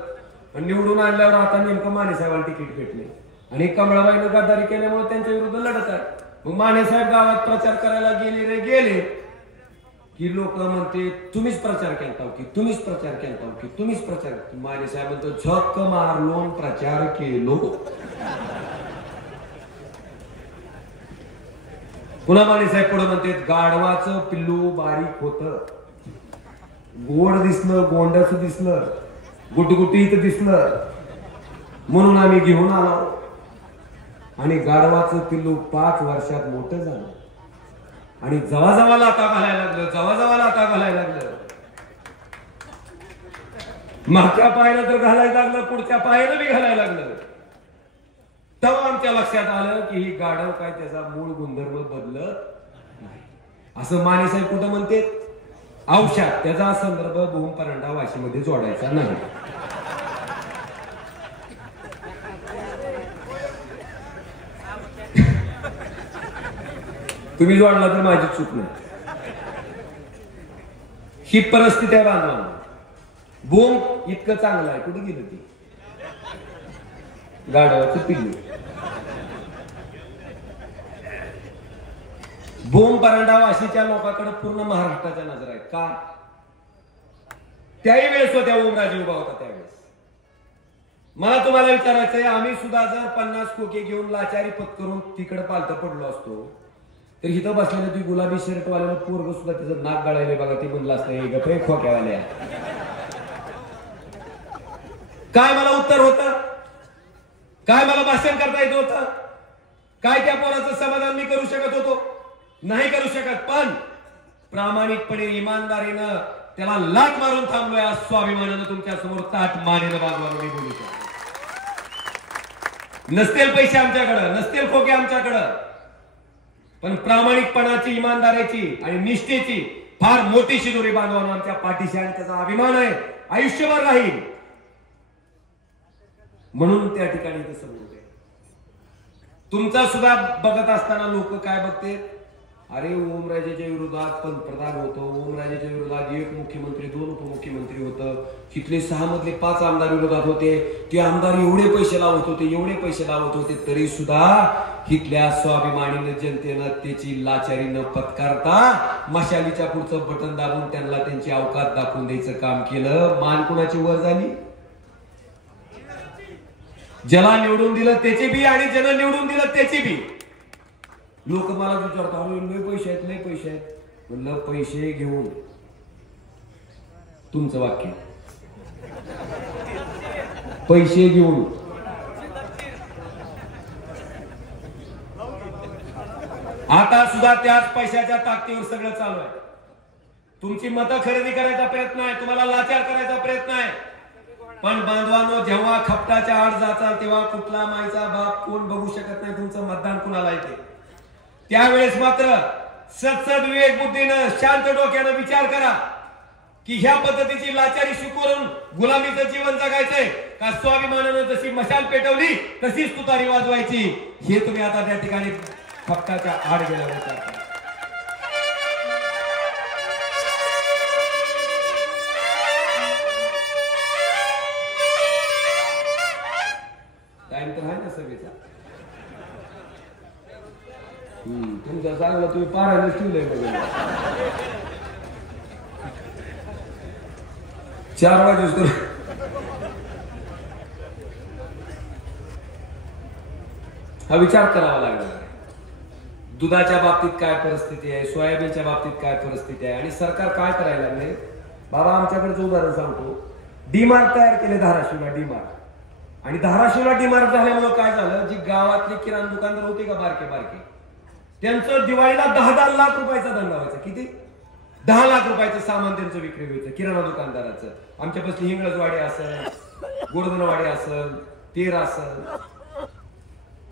आणि निवडून आणल्यावर आता नेमकं माने साहेबाला तिकीट भेटले आणि कमळाबाईनं गद्दारी केल्यामुळे त्यांच्या विरुद्ध लढत आहे. मग माने साहेब गावात प्रचार करायला गेले की लोक म्हणते तुम्हीच प्रचार केलता की, तुम्हीच प्रचार केलता की, तुम्हीच प्रचार. माने साहेब म्हणतो झक मारलो प्रचार केलो. पुन्हा माने साहेब पुढे म्हणते गाढवाचं पिल्लू बारीक होत, गोड दिसलं, गोंडस दिसलं, गुटगुटीत दिसलं, म्हणून आम्ही घेऊन आलो. आणि गाढवाचं पिल्लू 5 वर्षात मोठं झालं. आणि जवळ लाता घालायला लागलं, जवळ लाता घालायला लागलं. मागच्या पायाला तर घालायला लागलं, पुढच्या पायाला बी घालायला लागलं. तेव्हा आमच्या लक्षात आलं की ही गाढव काय त्याचा मूळ गुणधर्म बदलत नाही. असं माने साहेब कुठं म्हणते औषध, त्याचा संदर्भ भूम परंडा वाशीमध्ये जोडायचा नाही. तुम्ही जोडला तर माझी चूक नाही. ही परिस्थिती आहे बांधवांना. बोंब इतकं चांगलं आहे, कुठे गेलं ती गाढवाचं पिल्लू. बोंब परांडा वाशीच्या लोकांकडे पूर्ण महाराष्ट्राच्या नजर आहेत. का? त्याही वेळेस होत्या ओमराजे उभा होता त्यावेळेस. मला तुम्हाला विचारायचंय, आम्ही सुद्धा जर 50 खोके घेऊन लाचारी पत्करून तिकडे पालतं पडलो असतो तर इथं बसलेलं ती गुलाबी शर्ट वाल्याला पोरग सुद्धा त्याचं नाक गळायले बघा, ते म्हणलं असतं गप्पे खोक्यावाल्या. काय मला उत्तर होतं? काय मला भाषण करता येत होतं? काय त्या पोराचं समाधान मी करू शकत होतो? नाही करू शकत. पण प्रामाणिकपणे इमानदारीनं त्याला लाट मारून थांबलोय. स्वाभिमानानं तुमच्या समोर ताट मानेनं बांधवानं मी बोलू शकतो. नसतील पैसे आमच्याकडं, नसतील खोके आमच्याकडं, पण प्रामाणिकपणाची, इमानदारीची आणि निष्ठेची फार मोठी शिदोरी बांधवानं आमच्या पाठीशी आणि त्याचा अभिमान आहे, आयुष्यभर राहील. म्हणून त्या ठिकाणी ते समोर आहे. तुमचा सुद्धा बघत असताना लोक काय बघते, अरे ओमराजेच्या विरोधात पंतप्रधान होतो, ओमराजेच्या विरोधात एक मुख्यमंत्री 2 उपमुख्यमंत्री होतं, तिथले 6 मधले 5 आमदार विरोधात होते, ते आमदार एवढे पैसे लावत होते, एवढे पैसे लावत होते, तरी सुद्धा इथल्या स्वाभिमानीनं जनतेनं त्याची लाचारी न पत्कारता मशालीच्या पुढचं बटन दाबून त्यांना त्यांची अवकात दाखवून द्यायचं काम केलं. मान कुणाची वर झाली? ज्याला निवडून दिलं त्याची बी आणि ज्यानं निवडून दिलं त्याची बी. लोक मला विचारतात, अरे लय पैसे आहेत, लय पैसे आहेत. म्हणलं पैसे घेऊन, तुमचं वाक्य, पैसे घेऊन आता सुद्धा त्याच पैशाच्या ताकदीवर सगळं चालू आहे. तुमची मतं खरेदी करायचा प्रयत्न आहे, तुम्हाला लाचार करायचा प्रयत्न आहे. पण बांधवांनो, जेव्हा खपटाच्या आड जाचाल तेव्हा कुठला माईचा बाप कोण बघू शकत नाही तुमचं मतदान कुणाला येते. त्यावेळेस मात्र सत्सद विवेक बुद्धीनं शांत डोक्यानं विचार करा की ह्या पद्धतीची लाचारी स्वीकारून गुलामीचं जीवन जगायचंय का स्वाभिमानानं जशी मशाल पेटवली तशीच तुतारी वाजवायची. हे तुम्ही आता त्या ठिकाणी खपटाच्या आड गेल्यावर विचार करा. टाइम तर आहे ना सगळीचा. तुमचं चांगलं तुम्ही पारायण ठेवलंय बघा. 4 वाजेस हा विचार करावा लागला. दुधाच्या बाबतीत काय परिस्थिती आहे, सोयाबीनच्या बाबतीत काय परिस्थिती आहे आणि सरकार काय करायला लागले. बाबा आमच्याकडे उदाहरण सांगतो, डीमार्ट तयार केले धाराशिवला. डीमार्ट आणि धाराशिवला डीमार्ट झाल्यामुळे काय झालं, जी गावातले किराणा दुकानदार होते का बारके बारके, त्यांचं दिवाळीला 10-10 लाख रुपयाचा धंदा व्हायचा. किती? 10 लाख रुपयाचं सामान त्यांचं विक्री व्हायचं किराणा दुकानदाराचं. आमच्यापासून हिंगळजवाडी असेल, गोर्धनवाडी असेल, तेर असेल.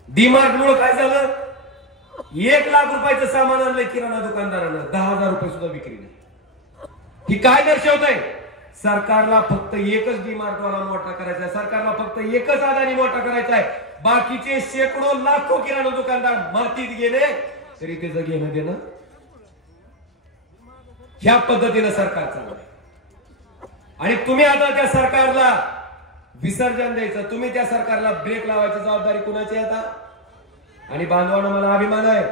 डीमार्ट मुळे काय झालं, 1 लाख रुपयाचं सामान आणलंय किराणा दुकानदारानं, 10,000 रुपये सुद्धा विक्री नाही. ही काय दर्शवतंय? सरकारला फक्त एकच डीमार्ट वाला मोठा करायचा आहे, सरकारला फक्त एकच अदानी मोठा करायचा आहे. बाकीचे शेकडो लाखो किराणा दुकानदार मातीत गेले तरी त्याचं घेणं देणं. ह्या पद्धतीनं सरकार चाललंय आणि तुम्ही आता त्या सरकारला विसर्जन द्यायचं, तुम्ही त्या सरकारला ब्रेक लावायची जबाबदारी कुणाची आता. आणि बांधवांना मला अभिमान आहे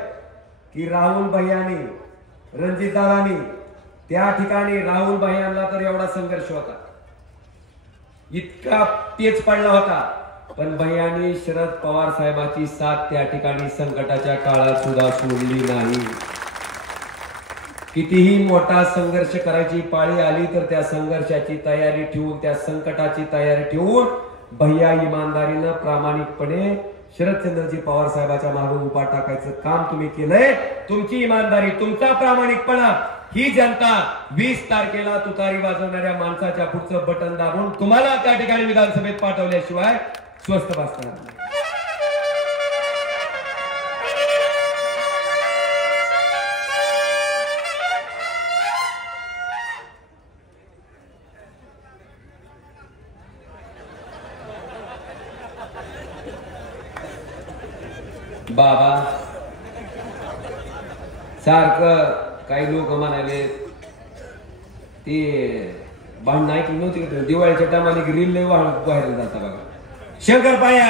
की राहुल भैयानी, रणजित दादानी त्या ठिकाणी राहुल भैयांना तर एवढा संघर्ष होता, इतका तेच पडला होता, पण भैयानी शरद पवार साहेबांची साथ त्या ठिकाणी संकटाच्या काळात सुद्धा सोडली नाही. कितीही मोठा संघर्ष करायची पाळी आली तर त्या संघर्षाची तयारी ठेवून, त्या संकटाची तयारी ठेवून भैया इमानदारीनं प्रामाणिकपणे शरदचंद्रजी पवार साहेबांच्या मागे उभा टाकायचं काम तुम्ही केलंय. तुमची इमानदारी, तुमचा प्रामाणिकपणा ही जनता 20 तारखेला तुतारी वाजवणाऱ्या माणसाच्या पुढचं बटन दाबून तुम्हाला त्या ठिकाणी विधानसभेत पाठवल्याशिवाय स्वस्थ बसणार नाही. बाबा सारखं काही लोक म्हणाले ते भांडण ऐकली नव्हती का? दिवाळीच्या टायमाला ग्रिल लय व्हायरल जाता बघा. शंकर पाया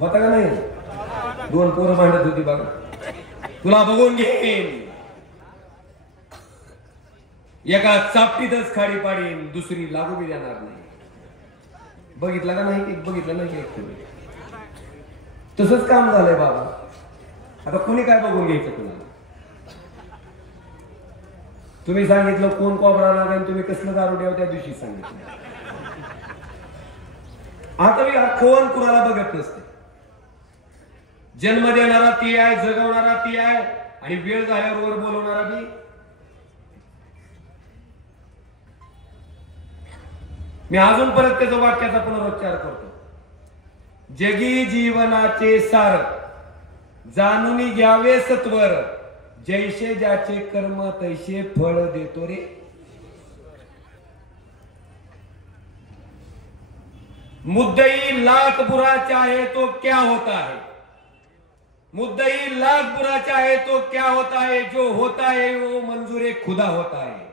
होता का नाही? 2 पोरं भांडत होती बघा. तुला बघून घेईन, एका चापटीतच खाडी पाडीन, दुसरी लागू बी देणार नाही. बघितलं का नाही? बघितलं नाही की तसंच काम झालंय बाबा. आता कुणी काय बघून घ्यायचं तुम्हाला? तुम्ही सांगितलं कोण कोबरा लागेल, तुम्ही कसलं दारू द्यावं त्या दिवशी सांगितलं. आता मी कोण कुणाला बघत नसते. जन्म देणारा ती आहे, जगवणारा ती आहे, आणि वेळ झाल्यावर वर बोलवणारा बी. मी अजून परत त्याच्या वाक्याचा पुनरुच्चार करतो. जगी जीवनाचे सार जाणून घ्यावे सत्वर, जैसे ज्याचे कर्म तैसे फळ देतो रे. मुद्दई लाख बुरा चाहे तो क्या होता है, मुद्दई लाख बुरा चाहे तो क्या होता है, जो होता है वो मंजूर खुदा होता है.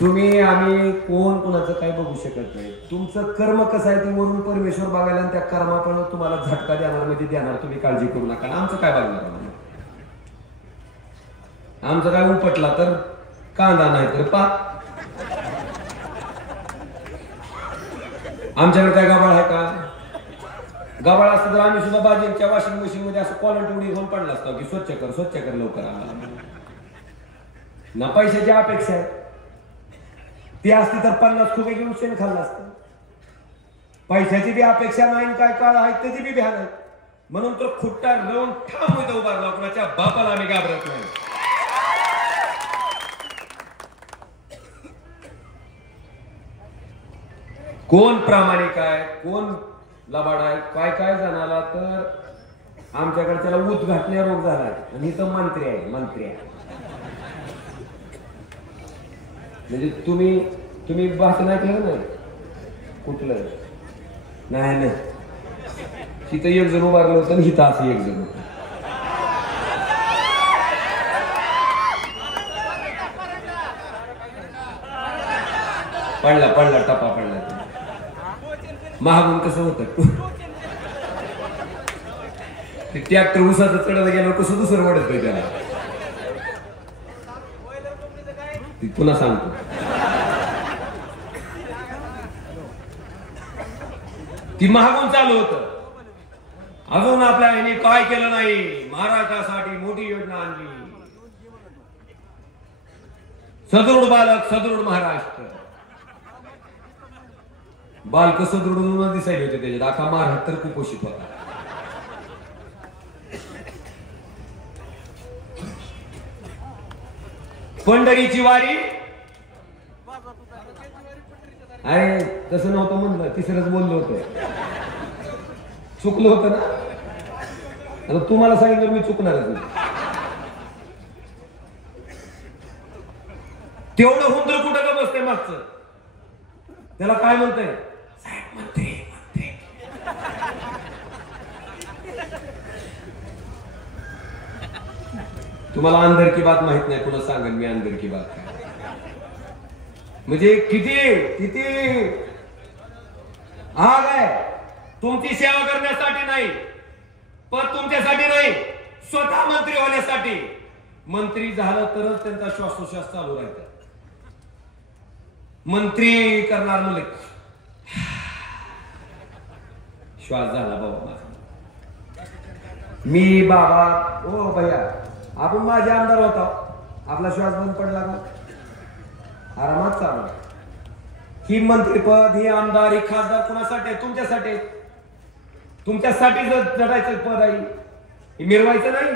तुम्ही आम्ही कोण कुणाचं काय बघू शकत नाही. तुमचं कर्म कसं आहे ते वरून परमेश्वर बघायला, आणि त्या कर्माप्रमाणे तुम्हाला झटका देणार म्हणजे देणार. तुम्ही काळजी करू नका. आमचं काय बघणार? आमचं काय उपटला तर कांदा नाही तर पाक. आमच्याकडे काय गबाळ आहे का? गबाळ असतं तर आम्ही सुद्धा बाजींच्या वॉशिंग मशीन मध्ये असं कॉलर उडी घेऊन पडला असतो की स्वच्छ कर लवकर आम्हाला. ना पैशाची अपेक्षा आहे. ती असती तर 50 खुबे घेऊन शेण खाल्लं असतं. पैशाची बी अपेक्षा नाही, काय काळ आहे त्याची बी भ्या नाही. म्हणून तर खुट्टा रवून ठाम होतं उभारला. कुणाच्या बापाला आम्ही घाबरत नाही. कोण प्रामाणिक आहे, कोण लबाड आहे, काय काय जाणाला तर आमच्याकडे त्याला उद्घाटनीय रोग झालाय, आणि इथं मंत्री आहे. म्हणजे तुम्ही भाषण ऐकलं नाही कुठलं? नाही तिथं एक जण उभारलं होतं आणि हिथं असं एक जण होतं. पडला टप्पा पडला. महागून कसं होतं? ते ट्रॅक्टर उसाचं चढत गेलं कसं दुसरं वाढत नाही त्याला. पुन्हा सांगतो. ती महागून चालू होतं. अजून आपल्या ह्याने काय केलं नाही. महाराष्ट्रासाठी मोठी योजना आणली. सदृढ बालक सदृढ महाराष्ट्र. बालक सदृढ दिसायला होते त्याच्यात. अख्खा महाराष्ट्र कुपोषित होता. पंढरीची वारी. अरे तसं नव्हतं म्हणलं, तिसरंच बोललो होतं. चुकलं होतं ना. आता तुम्हाला सांगितलं मी चुकणारच नाही. तेवढं हुंदर कुठं का बसते मागचं? त्याला काय म्हणतंय? साहेब मंत्री. तुम्हाला अंदर की बात माहित नाही. पुन्हा सांगेन मी अंदर की बात काय. म्हणजे किती आग आहे. तुमची सेवा करण्यासाठी नाही, पण तुमच्यासाठी नाही, स्वतः मंत्री होण्यासाठी. मंत्री झालं तरच त्यांचा श्वासोश्वास चालू राहतात. मंत्री करणार मुले श्वास झाला बाबा माझा. मी बाबा ओ भैया आपण माझे आमदार होता. आपला श्वास बंद पडला का? आरामात चालू. ही मंत्रीपद, ही आमदार, ही खासदार कोणासाठी? तुमच्यासाठी. तुमच्यासाठी जगायचं पद आहे. हे मिरवायचं नाही.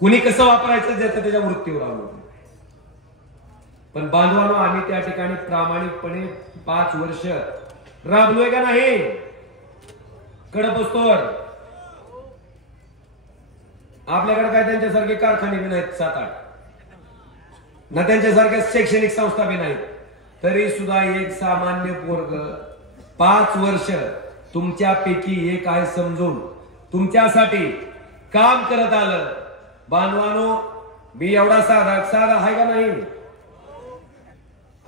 कुणी कसं वापरायचं ज्याचं त्याच्या वृत्तीवर अवलंबून. पण बांधवानो आम्ही त्या ठिकाणी प्रामाणिकपणे 5 वर्ष राबलोय का नाही? कडपस्तोर. आपल्याकडे काय त्यांच्यासारखे कारखाने बी नाहीत 7-8, ना त्यांच्यासारख्या शैक्षणिक संस्था बी नाहीत. तरी सुद्धा एक सामान्य पोरग 5 वर्ष तुमच्यापैकी एक आहे समजून तुमच्यासाठी काम करत आलं. बांधवानो, मी एवढा साधा आहे का नाही?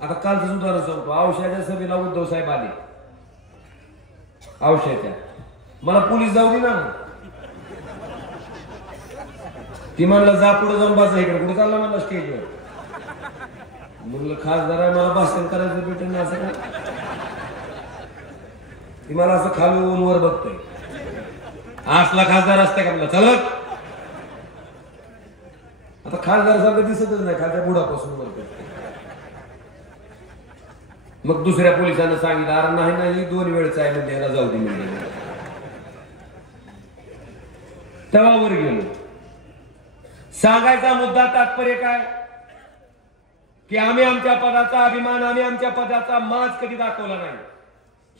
आता कालच उदाहरण सांगतो. औषधाच्या सभेला उद्धव साहेब आले. औषधाच्या मला पोलीस जाऊ दे ना. ती म्हणलं जा पुढे जाऊन बसा. इकडे कुठे चालला म्हणलं स्टेजवर. म्हणलं खासदार आहे, मला भाषण करायचं भेटेल असं काय? ती मला असं खालून वर बघतोय. असला खासदार असते का? म्हणलं चल. आता खासदार सारखं दिसतच नाही, खालच्या बुडापासून वर करते. मग दुसऱ्या पोलिसांना सांगितलं, अरे नाही 2 वेळच आहे म्हणजे याला जाऊ दे म्हणजे. तेव्हा वर गेलो. सांगायचा मुद्दा तात्पर्य काय की आम्ही आमच्या पदाचा अभिमान, आम्ही आमच्या पदाचा माज कधी दाखवला नाही.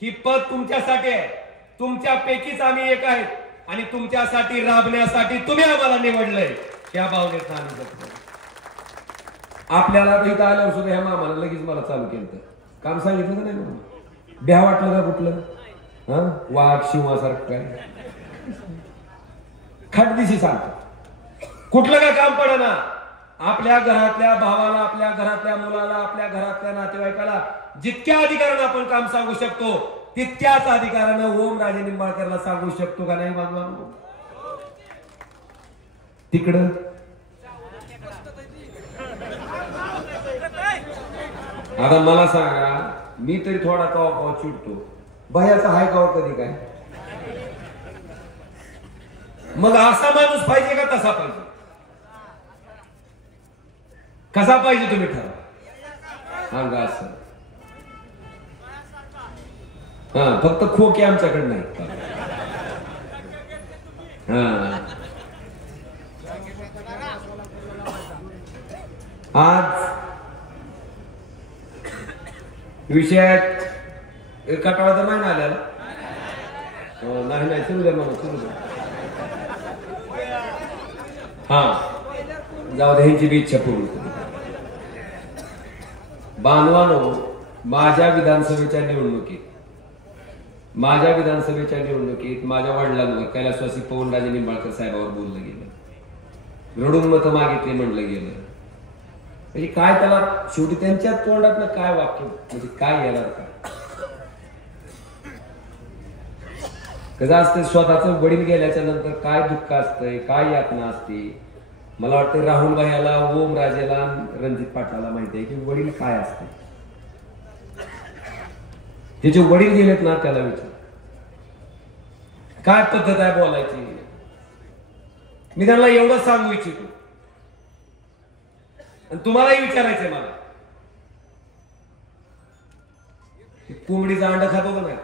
ही पद तुमच्यासाठी आहे, तुमच्यापैकीच आम्ही एक आहेत आणि तुमच्यासाठी राबण्यासाठी तुम्ही आम्हाला निवडलंय. त्या भावनेत आम्ही जगतो. आपल्याला इथं आल्यावर सुद्धा ह्या मामाला लगेच मला चालू केलं. काम सांगितलं का नाही मला? भ्या वाटलं का कुठलं? हा, वाघ शिवासारखं काय खटदिशी सांगतो. कुठलं काय काम पडना. आपल्या घरातल्या भावाला, आपल्या घरातल्या मुलाला, आपल्या घरातल्या नातेवाईकाला जितक्या अधिकारानं आपण काम सांगू शकतो तितक्याच अधिकारानं ओमराजे निंबाळकरला सांगू शकतो का नाही बांधवांनो? तिकडं आता मला सांगा, मी तरी थोडा कवा चिडतो. भयाचा हाय कवा कधी काय? मग असा माणूस पाहिजे का तसा पाहिजे? कसा पाहिजे तुम्ही ठरवा. सांगा असं. हा, फक्त खोके आमच्याकडे नाही. हा, आज विषयात कटाळा तर नाही आलेला. नाही सुरू द्या मला, सुरू द्या. हा, जाऊ दे, ह्यांची बी इच्छा पूर्ण. बांधवानो, माझ्या विधानसभेच्या निवडणुकीत माझ्या वडिलांवर कैलासवासी पवनराजे निंबाळकर साहेबांवर बोललं गेलं, रडून मत मागितले म्हणलं गेलं. म्हणजे काय त्याला शेवटी त्यांच्या तोंडात काय वाक्य म्हणजे काय येणार काय? कसं असतं, स्वतःच वडील गेल्याच्या नंतर काय दुःख असतंय, काय यातना असते. मला वाटतं राहुल भाईला, ओमराजेला, रणजित पाटलाला माहिती आहे की वडील काय असते. त्याचे वडील गेलेत ना, त्याला विचार काय पद्धत आहे बोलायची. मी त्यांना एवढंच सांगू इच्छितो आणि तुम्हालाही विचारायचंय मला, कोंबडीचा अंडा खातो का नाही?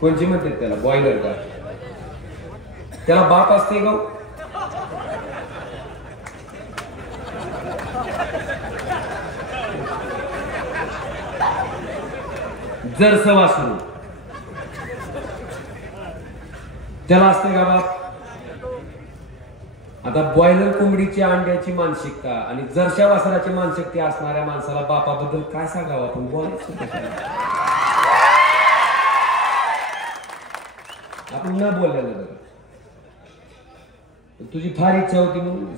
कोणची म्हणते त्याला? बॉयलर का? त्याला बाप असते का? जर सवासरू त्याला असते का बाप? आता बॉयलर कोंबडीची अंड्याची मानसिकता आणि जरशा वासराची मानसिकता असणाऱ्या माणसाला बापाबद्दल काय सांगावं आपण? बोलायचं आपण न बोललेलं बरं. तुझी फार इच्छा होती म्हणून.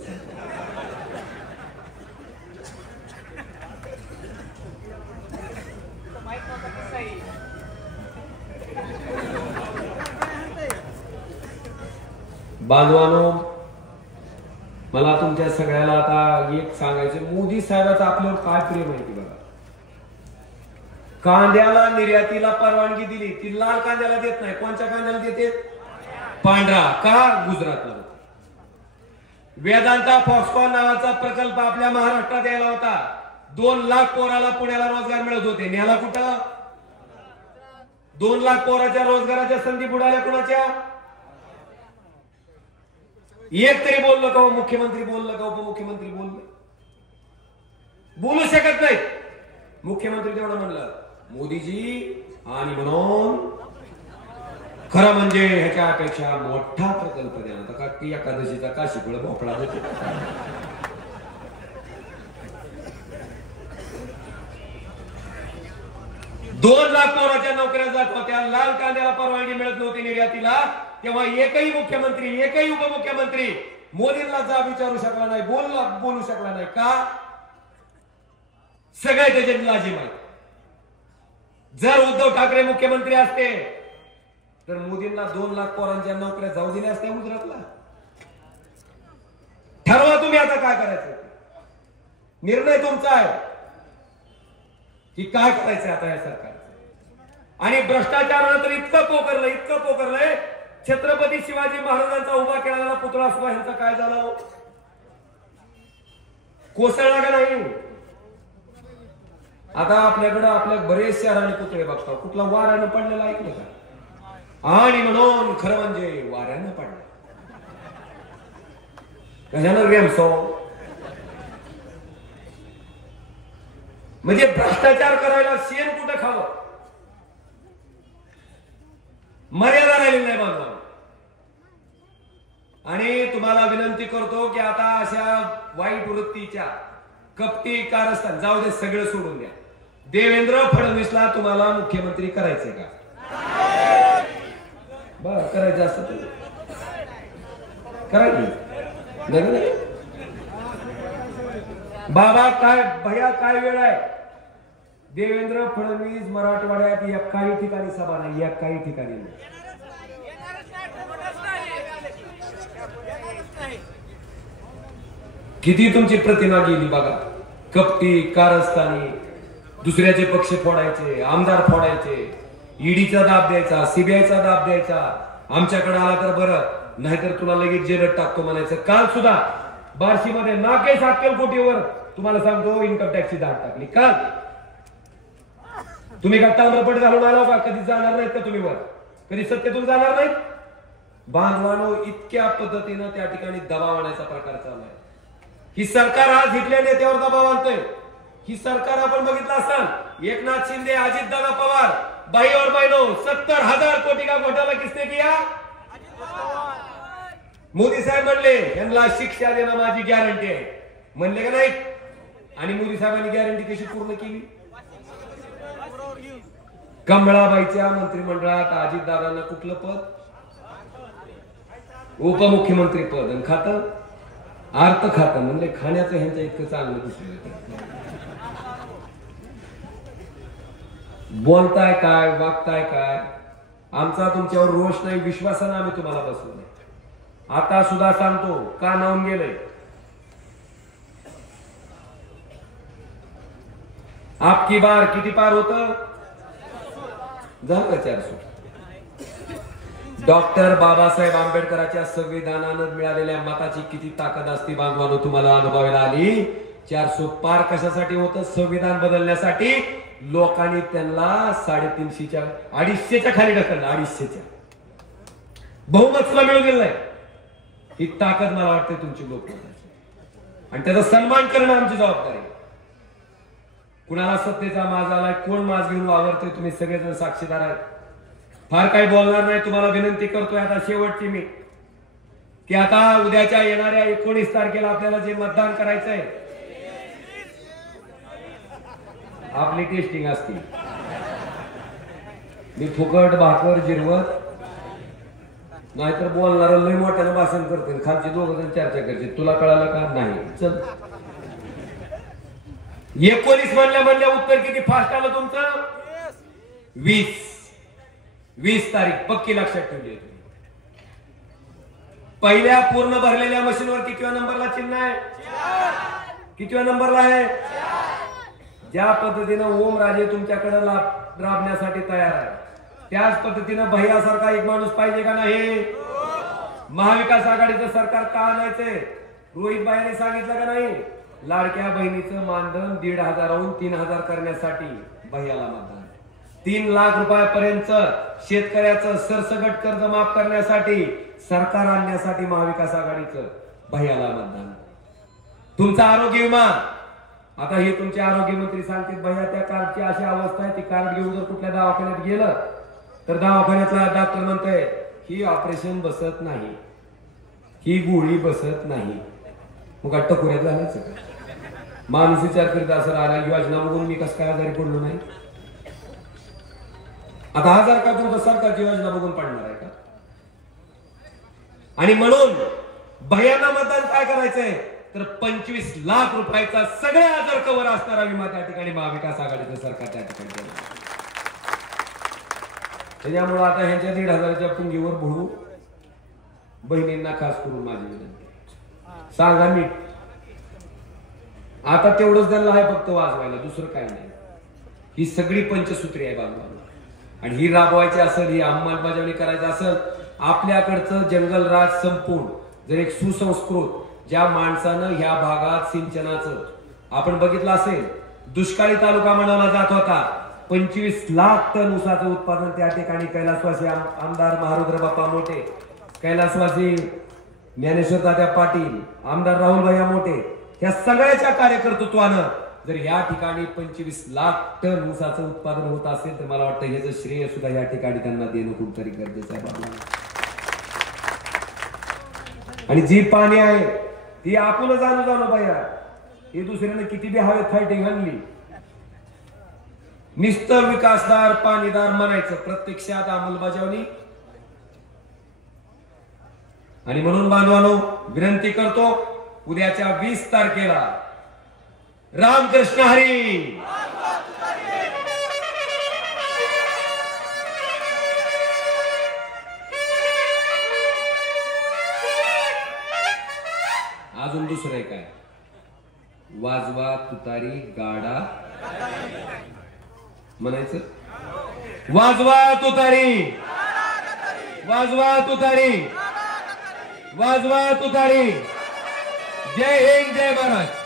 बांधवानो, मला तुमच्या सगळ्याला आता एक सांगायचं, मोदी साहेबांचं आपल्यावर काय प्रेम आहे की बघा. कांद्याला निर्यातीला परवानगी दिली, ती लाल कांद्याला देत नाही. कोणत्या कांद्याला देते? पांढरा. का? गुजरातला. वेदांता फॉक्सकॉन नावाचा प्रकल्प आपल्या महाराष्ट्रात यायला होता. 2 लाख पोराला पुण्याला रोजगार मिळत होते. न्याला कुठं? 2 लाख पोराच्या रोजगाराच्या संधी बुडाल्या कुणाच्या? एक तरी बोललं का? मुख्यमंत्री बोललं का? उपमुख्यमंत्री बोललं? बोलू शकत नाही. मुख्यमंत्री तेवढं म्हणलं, मोदीजी, आणि म्हणून खरं म्हणजे ह्याच्यापेक्षा मोठा प्रकल्प द्या. का की एकादशीचा काशीफळ भोपळा देतो. 2 लाख पोराच्या नोकऱ्या जात होत्या. लाल कांद्याला परवानगी मिळत नव्हती निर्यातीला. तेव्हा एकही मुख्यमंत्री एकही उपमुख्यमंत्री मोदींना जाब विचारू शकला नाही, बोलू शकला नाही का? सगळे त्याचे लाजीम आहेत. जर उद्धव ठाकरे मुख्यमंत्री असते तर मोदींना 2 लाख पोरांच्या नोकऱ्या जाऊ दिल्या असत्या गुजरातला. ठरवा तुम्ही आता काय करायचं, निर्णय तुमचा आहे की काय करायचं आता या सरकारचं. आणि भ्रष्टाचारानं तर इतकं पोकरलंय, छत्रपती शिवाजी महाराजांचा उभा केलेला पुतळा सुद्धा ह्यांचा काय झाला, कोसळला का नाही? आता आपल्याकडे आपल्या बरेच शहराने पुतळे बघतो, कुठला वाऱ्यानं पडलेला ऐकलं का? आणि म्हणून खरं म्हणजे वाऱ्यानं पडलं, कशानं रेमसो, म्हणजे भ्रष्टाचार करायला शेण कुठं खावं, मर्यादा राहिली नाही बांधवा. आणि तुम्हाला विनंती करतो की आता अशा वाईट वृत्तीच्या कपटी कारस्थान जाऊ दे, सगळं सोडून द्या. देवेंद्र फडणवीसला तुम्हाला मुख्यमंत्री करायचंय का? बरं, करायचं असतं तर करायचं. बाबा काय भैया काय वेळ आहे? देवेंद्र फडणवीस मराठवाड्यात एकाही ठिकाणी सभा नाही, एकाही ठिकाणी नाही. किती तुमची प्रतिमा गेली बघा, कपटी कारस्थानी, दुसऱ्याचे पक्ष फोडायचे, आमदार फोडायचे, ईडीचा दाब द्यायचा, सीबीआयचा दाब द्यायचा. आमच्याकडे आला तर बरं, नाहीतर तुला लगेच जेलत टाकतो म्हणायचं. काल सुद्धा बार्शीमध्ये नाकेश अक्कलकोटीवर तुम्हाला सांगतो इन्कम टॅक्सची धाड टाकली. काल तुम्ही का ताम्रपट घालून आला का? कधी जाणार नाहीत का तुम्ही वर? कधी सत्तेतून जाणार नाहीत? बांधवानो, इतक्या पद्धतीनं त्या ठिकाणी दबाव आणायचा प्रकार चालू आहे. ही सरकार आज इथल्या नेत्यावर दबाव आणतोय. ही सरकार आपण बघितलं असाल, एकनाथ शिंदे, अजितदादा पवार, भाई और बहनों, 70,000 कोटी का घोटाला किसने किया? मोदी साहेब म्हणले यांना शिक्षा देणं माझी गॅरंटी आहे, म्हणले का नाही? आणि मोदी साहेबांनी गॅरंटी कशी पूर्ण केली? कमळाबाईच्या मंत्रिमंडळात अजितदादांना कुठलं पद? उपमुख्यमंत्री पद. आणि खातं अर्थ खातं, म्हणजे खाण्याचं ह्यांचं इतकं चांगलं दिसलं. बोलताय काय, वागताय काय? आमचा तुमच्यावर रोष नाही, विश्वासानं आम्ही तुम्हाला बसवलंय. आता सुद्धा सांगतो, का नावून गेलंय? आपकी बार किती पार होतं? झालं 400. डॉक्टर बाबासाहेब आंबेडकरांच्या संविधानानं मिळालेल्या मताची किती ताकद असते बांधवानो, तुम्हाला अनुभवायला आली. 400 पार कशासाठी होतं? संविधान बदलण्यासाठी. लोकांनी त्यांना 350च्या 250च्या खाली ढकललं. 250च्या बहुमत सुद्धा मिळू दिलं नाही. ही ताकद मला वाटते तुमची लोकमताची, आणि त्याचा सन्मान करणं आमची जबाबदारी. कुणाला सत्तेचा माज आलाय, कोण माज घेऊन वावरतोय, तुम्ही सगळेजण साक्षीदार आहेत. फार काही बोलणार नाही. तुम्हाला विनंती करतोय आता शेवटची मी, की आता उद्याच्या येणाऱ्या 19 तारखेला आपल्याला जे मतदान करायचंय, आपली टेस्टिंग असते. मी फुकट भाकर जिरवत नाहीतर बोलणार लय मोठ्यानं भाषण करते, खालची 2 जण चर्चा करते. तुला कळालं का? नाही. चल 19 म्हणल्या उत्तर किती फास्ट आलं तुमचं? 20 तारीख पक्की लक्षात ठेवली. पहिल्या पूर्ण भरलेल्या मशीनवर कितव्या नंबरला चिन्ह आहे? कितव्या नंबरला आहे? ज्या पद्धतीनं ओम राजे तुमच्याकडे राबण्यासाठी तयार आहे, त्याच पद्धतीनं भैयासारखा एक माणूस पाहिजे का नाही? महाविकास आघाडीचं सरकार का आणायचंय? रोहित भाईने सांगितलं का नाही? लाडक्या बहिणीचं मानधन 1,500हून 3,000 करण्यासाठी भैयाला मतदान. 3 लाख रुपयापर्यंत शेतकऱ्याचं सरसकट कर्ज माफ करण्यासाठी सरकार आणण्यासाठी महाविकास आघाडीचं भैयाला मतदान. तुमचा आरोग्य विमा, आता हे तुमचे आरोग्य मंत्री सांगतील भैया त्या कार्डची अशी अवस्था आहे, ती कार्ड घेऊन जर कुठल्या दवाखान्यात गेलं तर दवाखान्यातला डॉक्टर म्हणतोय ही ऑपरेशन बसत नाही, ही गोळी बसत नाही. मग टकोऱ्यात झालायचं का? माणूस विचार करीत असं राहिला, योजना बघून मी कसं काय आजारी पडलो नाही? आता 1000 का तुमचं सरकारची योजना बघून पडणार आहे का? आणि म्हणून भैयांना मतदान काय करायचंय तर 25 लाख रुपयाचा सगळ्या आजार कवर असणारा विमा त्या ठिकाणी महाविकास आघाडीचं सरकार त्या ठिकाणी देणार. त्याच्यामुळे आता ह्यांच्या 1,500च्या पुंगीवर भरू बहिणींना खास करून माझी विनंती सांगा नीट. आता तेवढंच त्यांना आहे फक्त वाजवायला, दुसरं काय नाही. ही सगळी पंचसूत्री आहे बांधवांना आणि ही राबवायची असेल, ही अंमलबजावणी करायची असेल, आपल्याकडचं जंगलराज संपूर्ण जर एक सुसंस्कृत ज्या माणसानं ह्या भागात सिंचनाचं आपण बघितलं असेल, दुष्काळी तालुका म्हणाला जात होता, 25 लाख टन ऊसाचं उत्पादन त्या ठिकाणी कैलासवासी आमदार महारुद्र बाप्पा मोठे, कैलासवासी ज्ञानेश्वर तात्या पाटील, आमदार राहुल भैया मोठे, या सगळ्याच्या कार्यकर्तृत्वानं जर या ठिकाणी 25 लाख टन ऊसाचं उत्पादन होत असेल तर मला वाटतं ह्याचं श्रेय सुद्धा या ठिकाणी त्यांना देणं खूप तरी गरजेचं आहे बाबा. आणि जी पाणी आहे ती आपण जाणू भैया, हे दुसऱ्याने किती बी हवेत फायटिंग आणली, निस्तर विकासदार पाणीदार म्हणायचं, प्रत्यक्षात अंमलबजावणी. आणि म्हणून बांधवांनो विनंती करतो, उद्याच्या 20 तारखेला रामकृष्ण हरी. अजून दुसरं आहे काय, वाजवा तुतारी गाडा म्हणायचं, वाजवा तुतारी, वाजवा तुतारी, वाजवा तुतारी. जय हिंद, जय महाराज.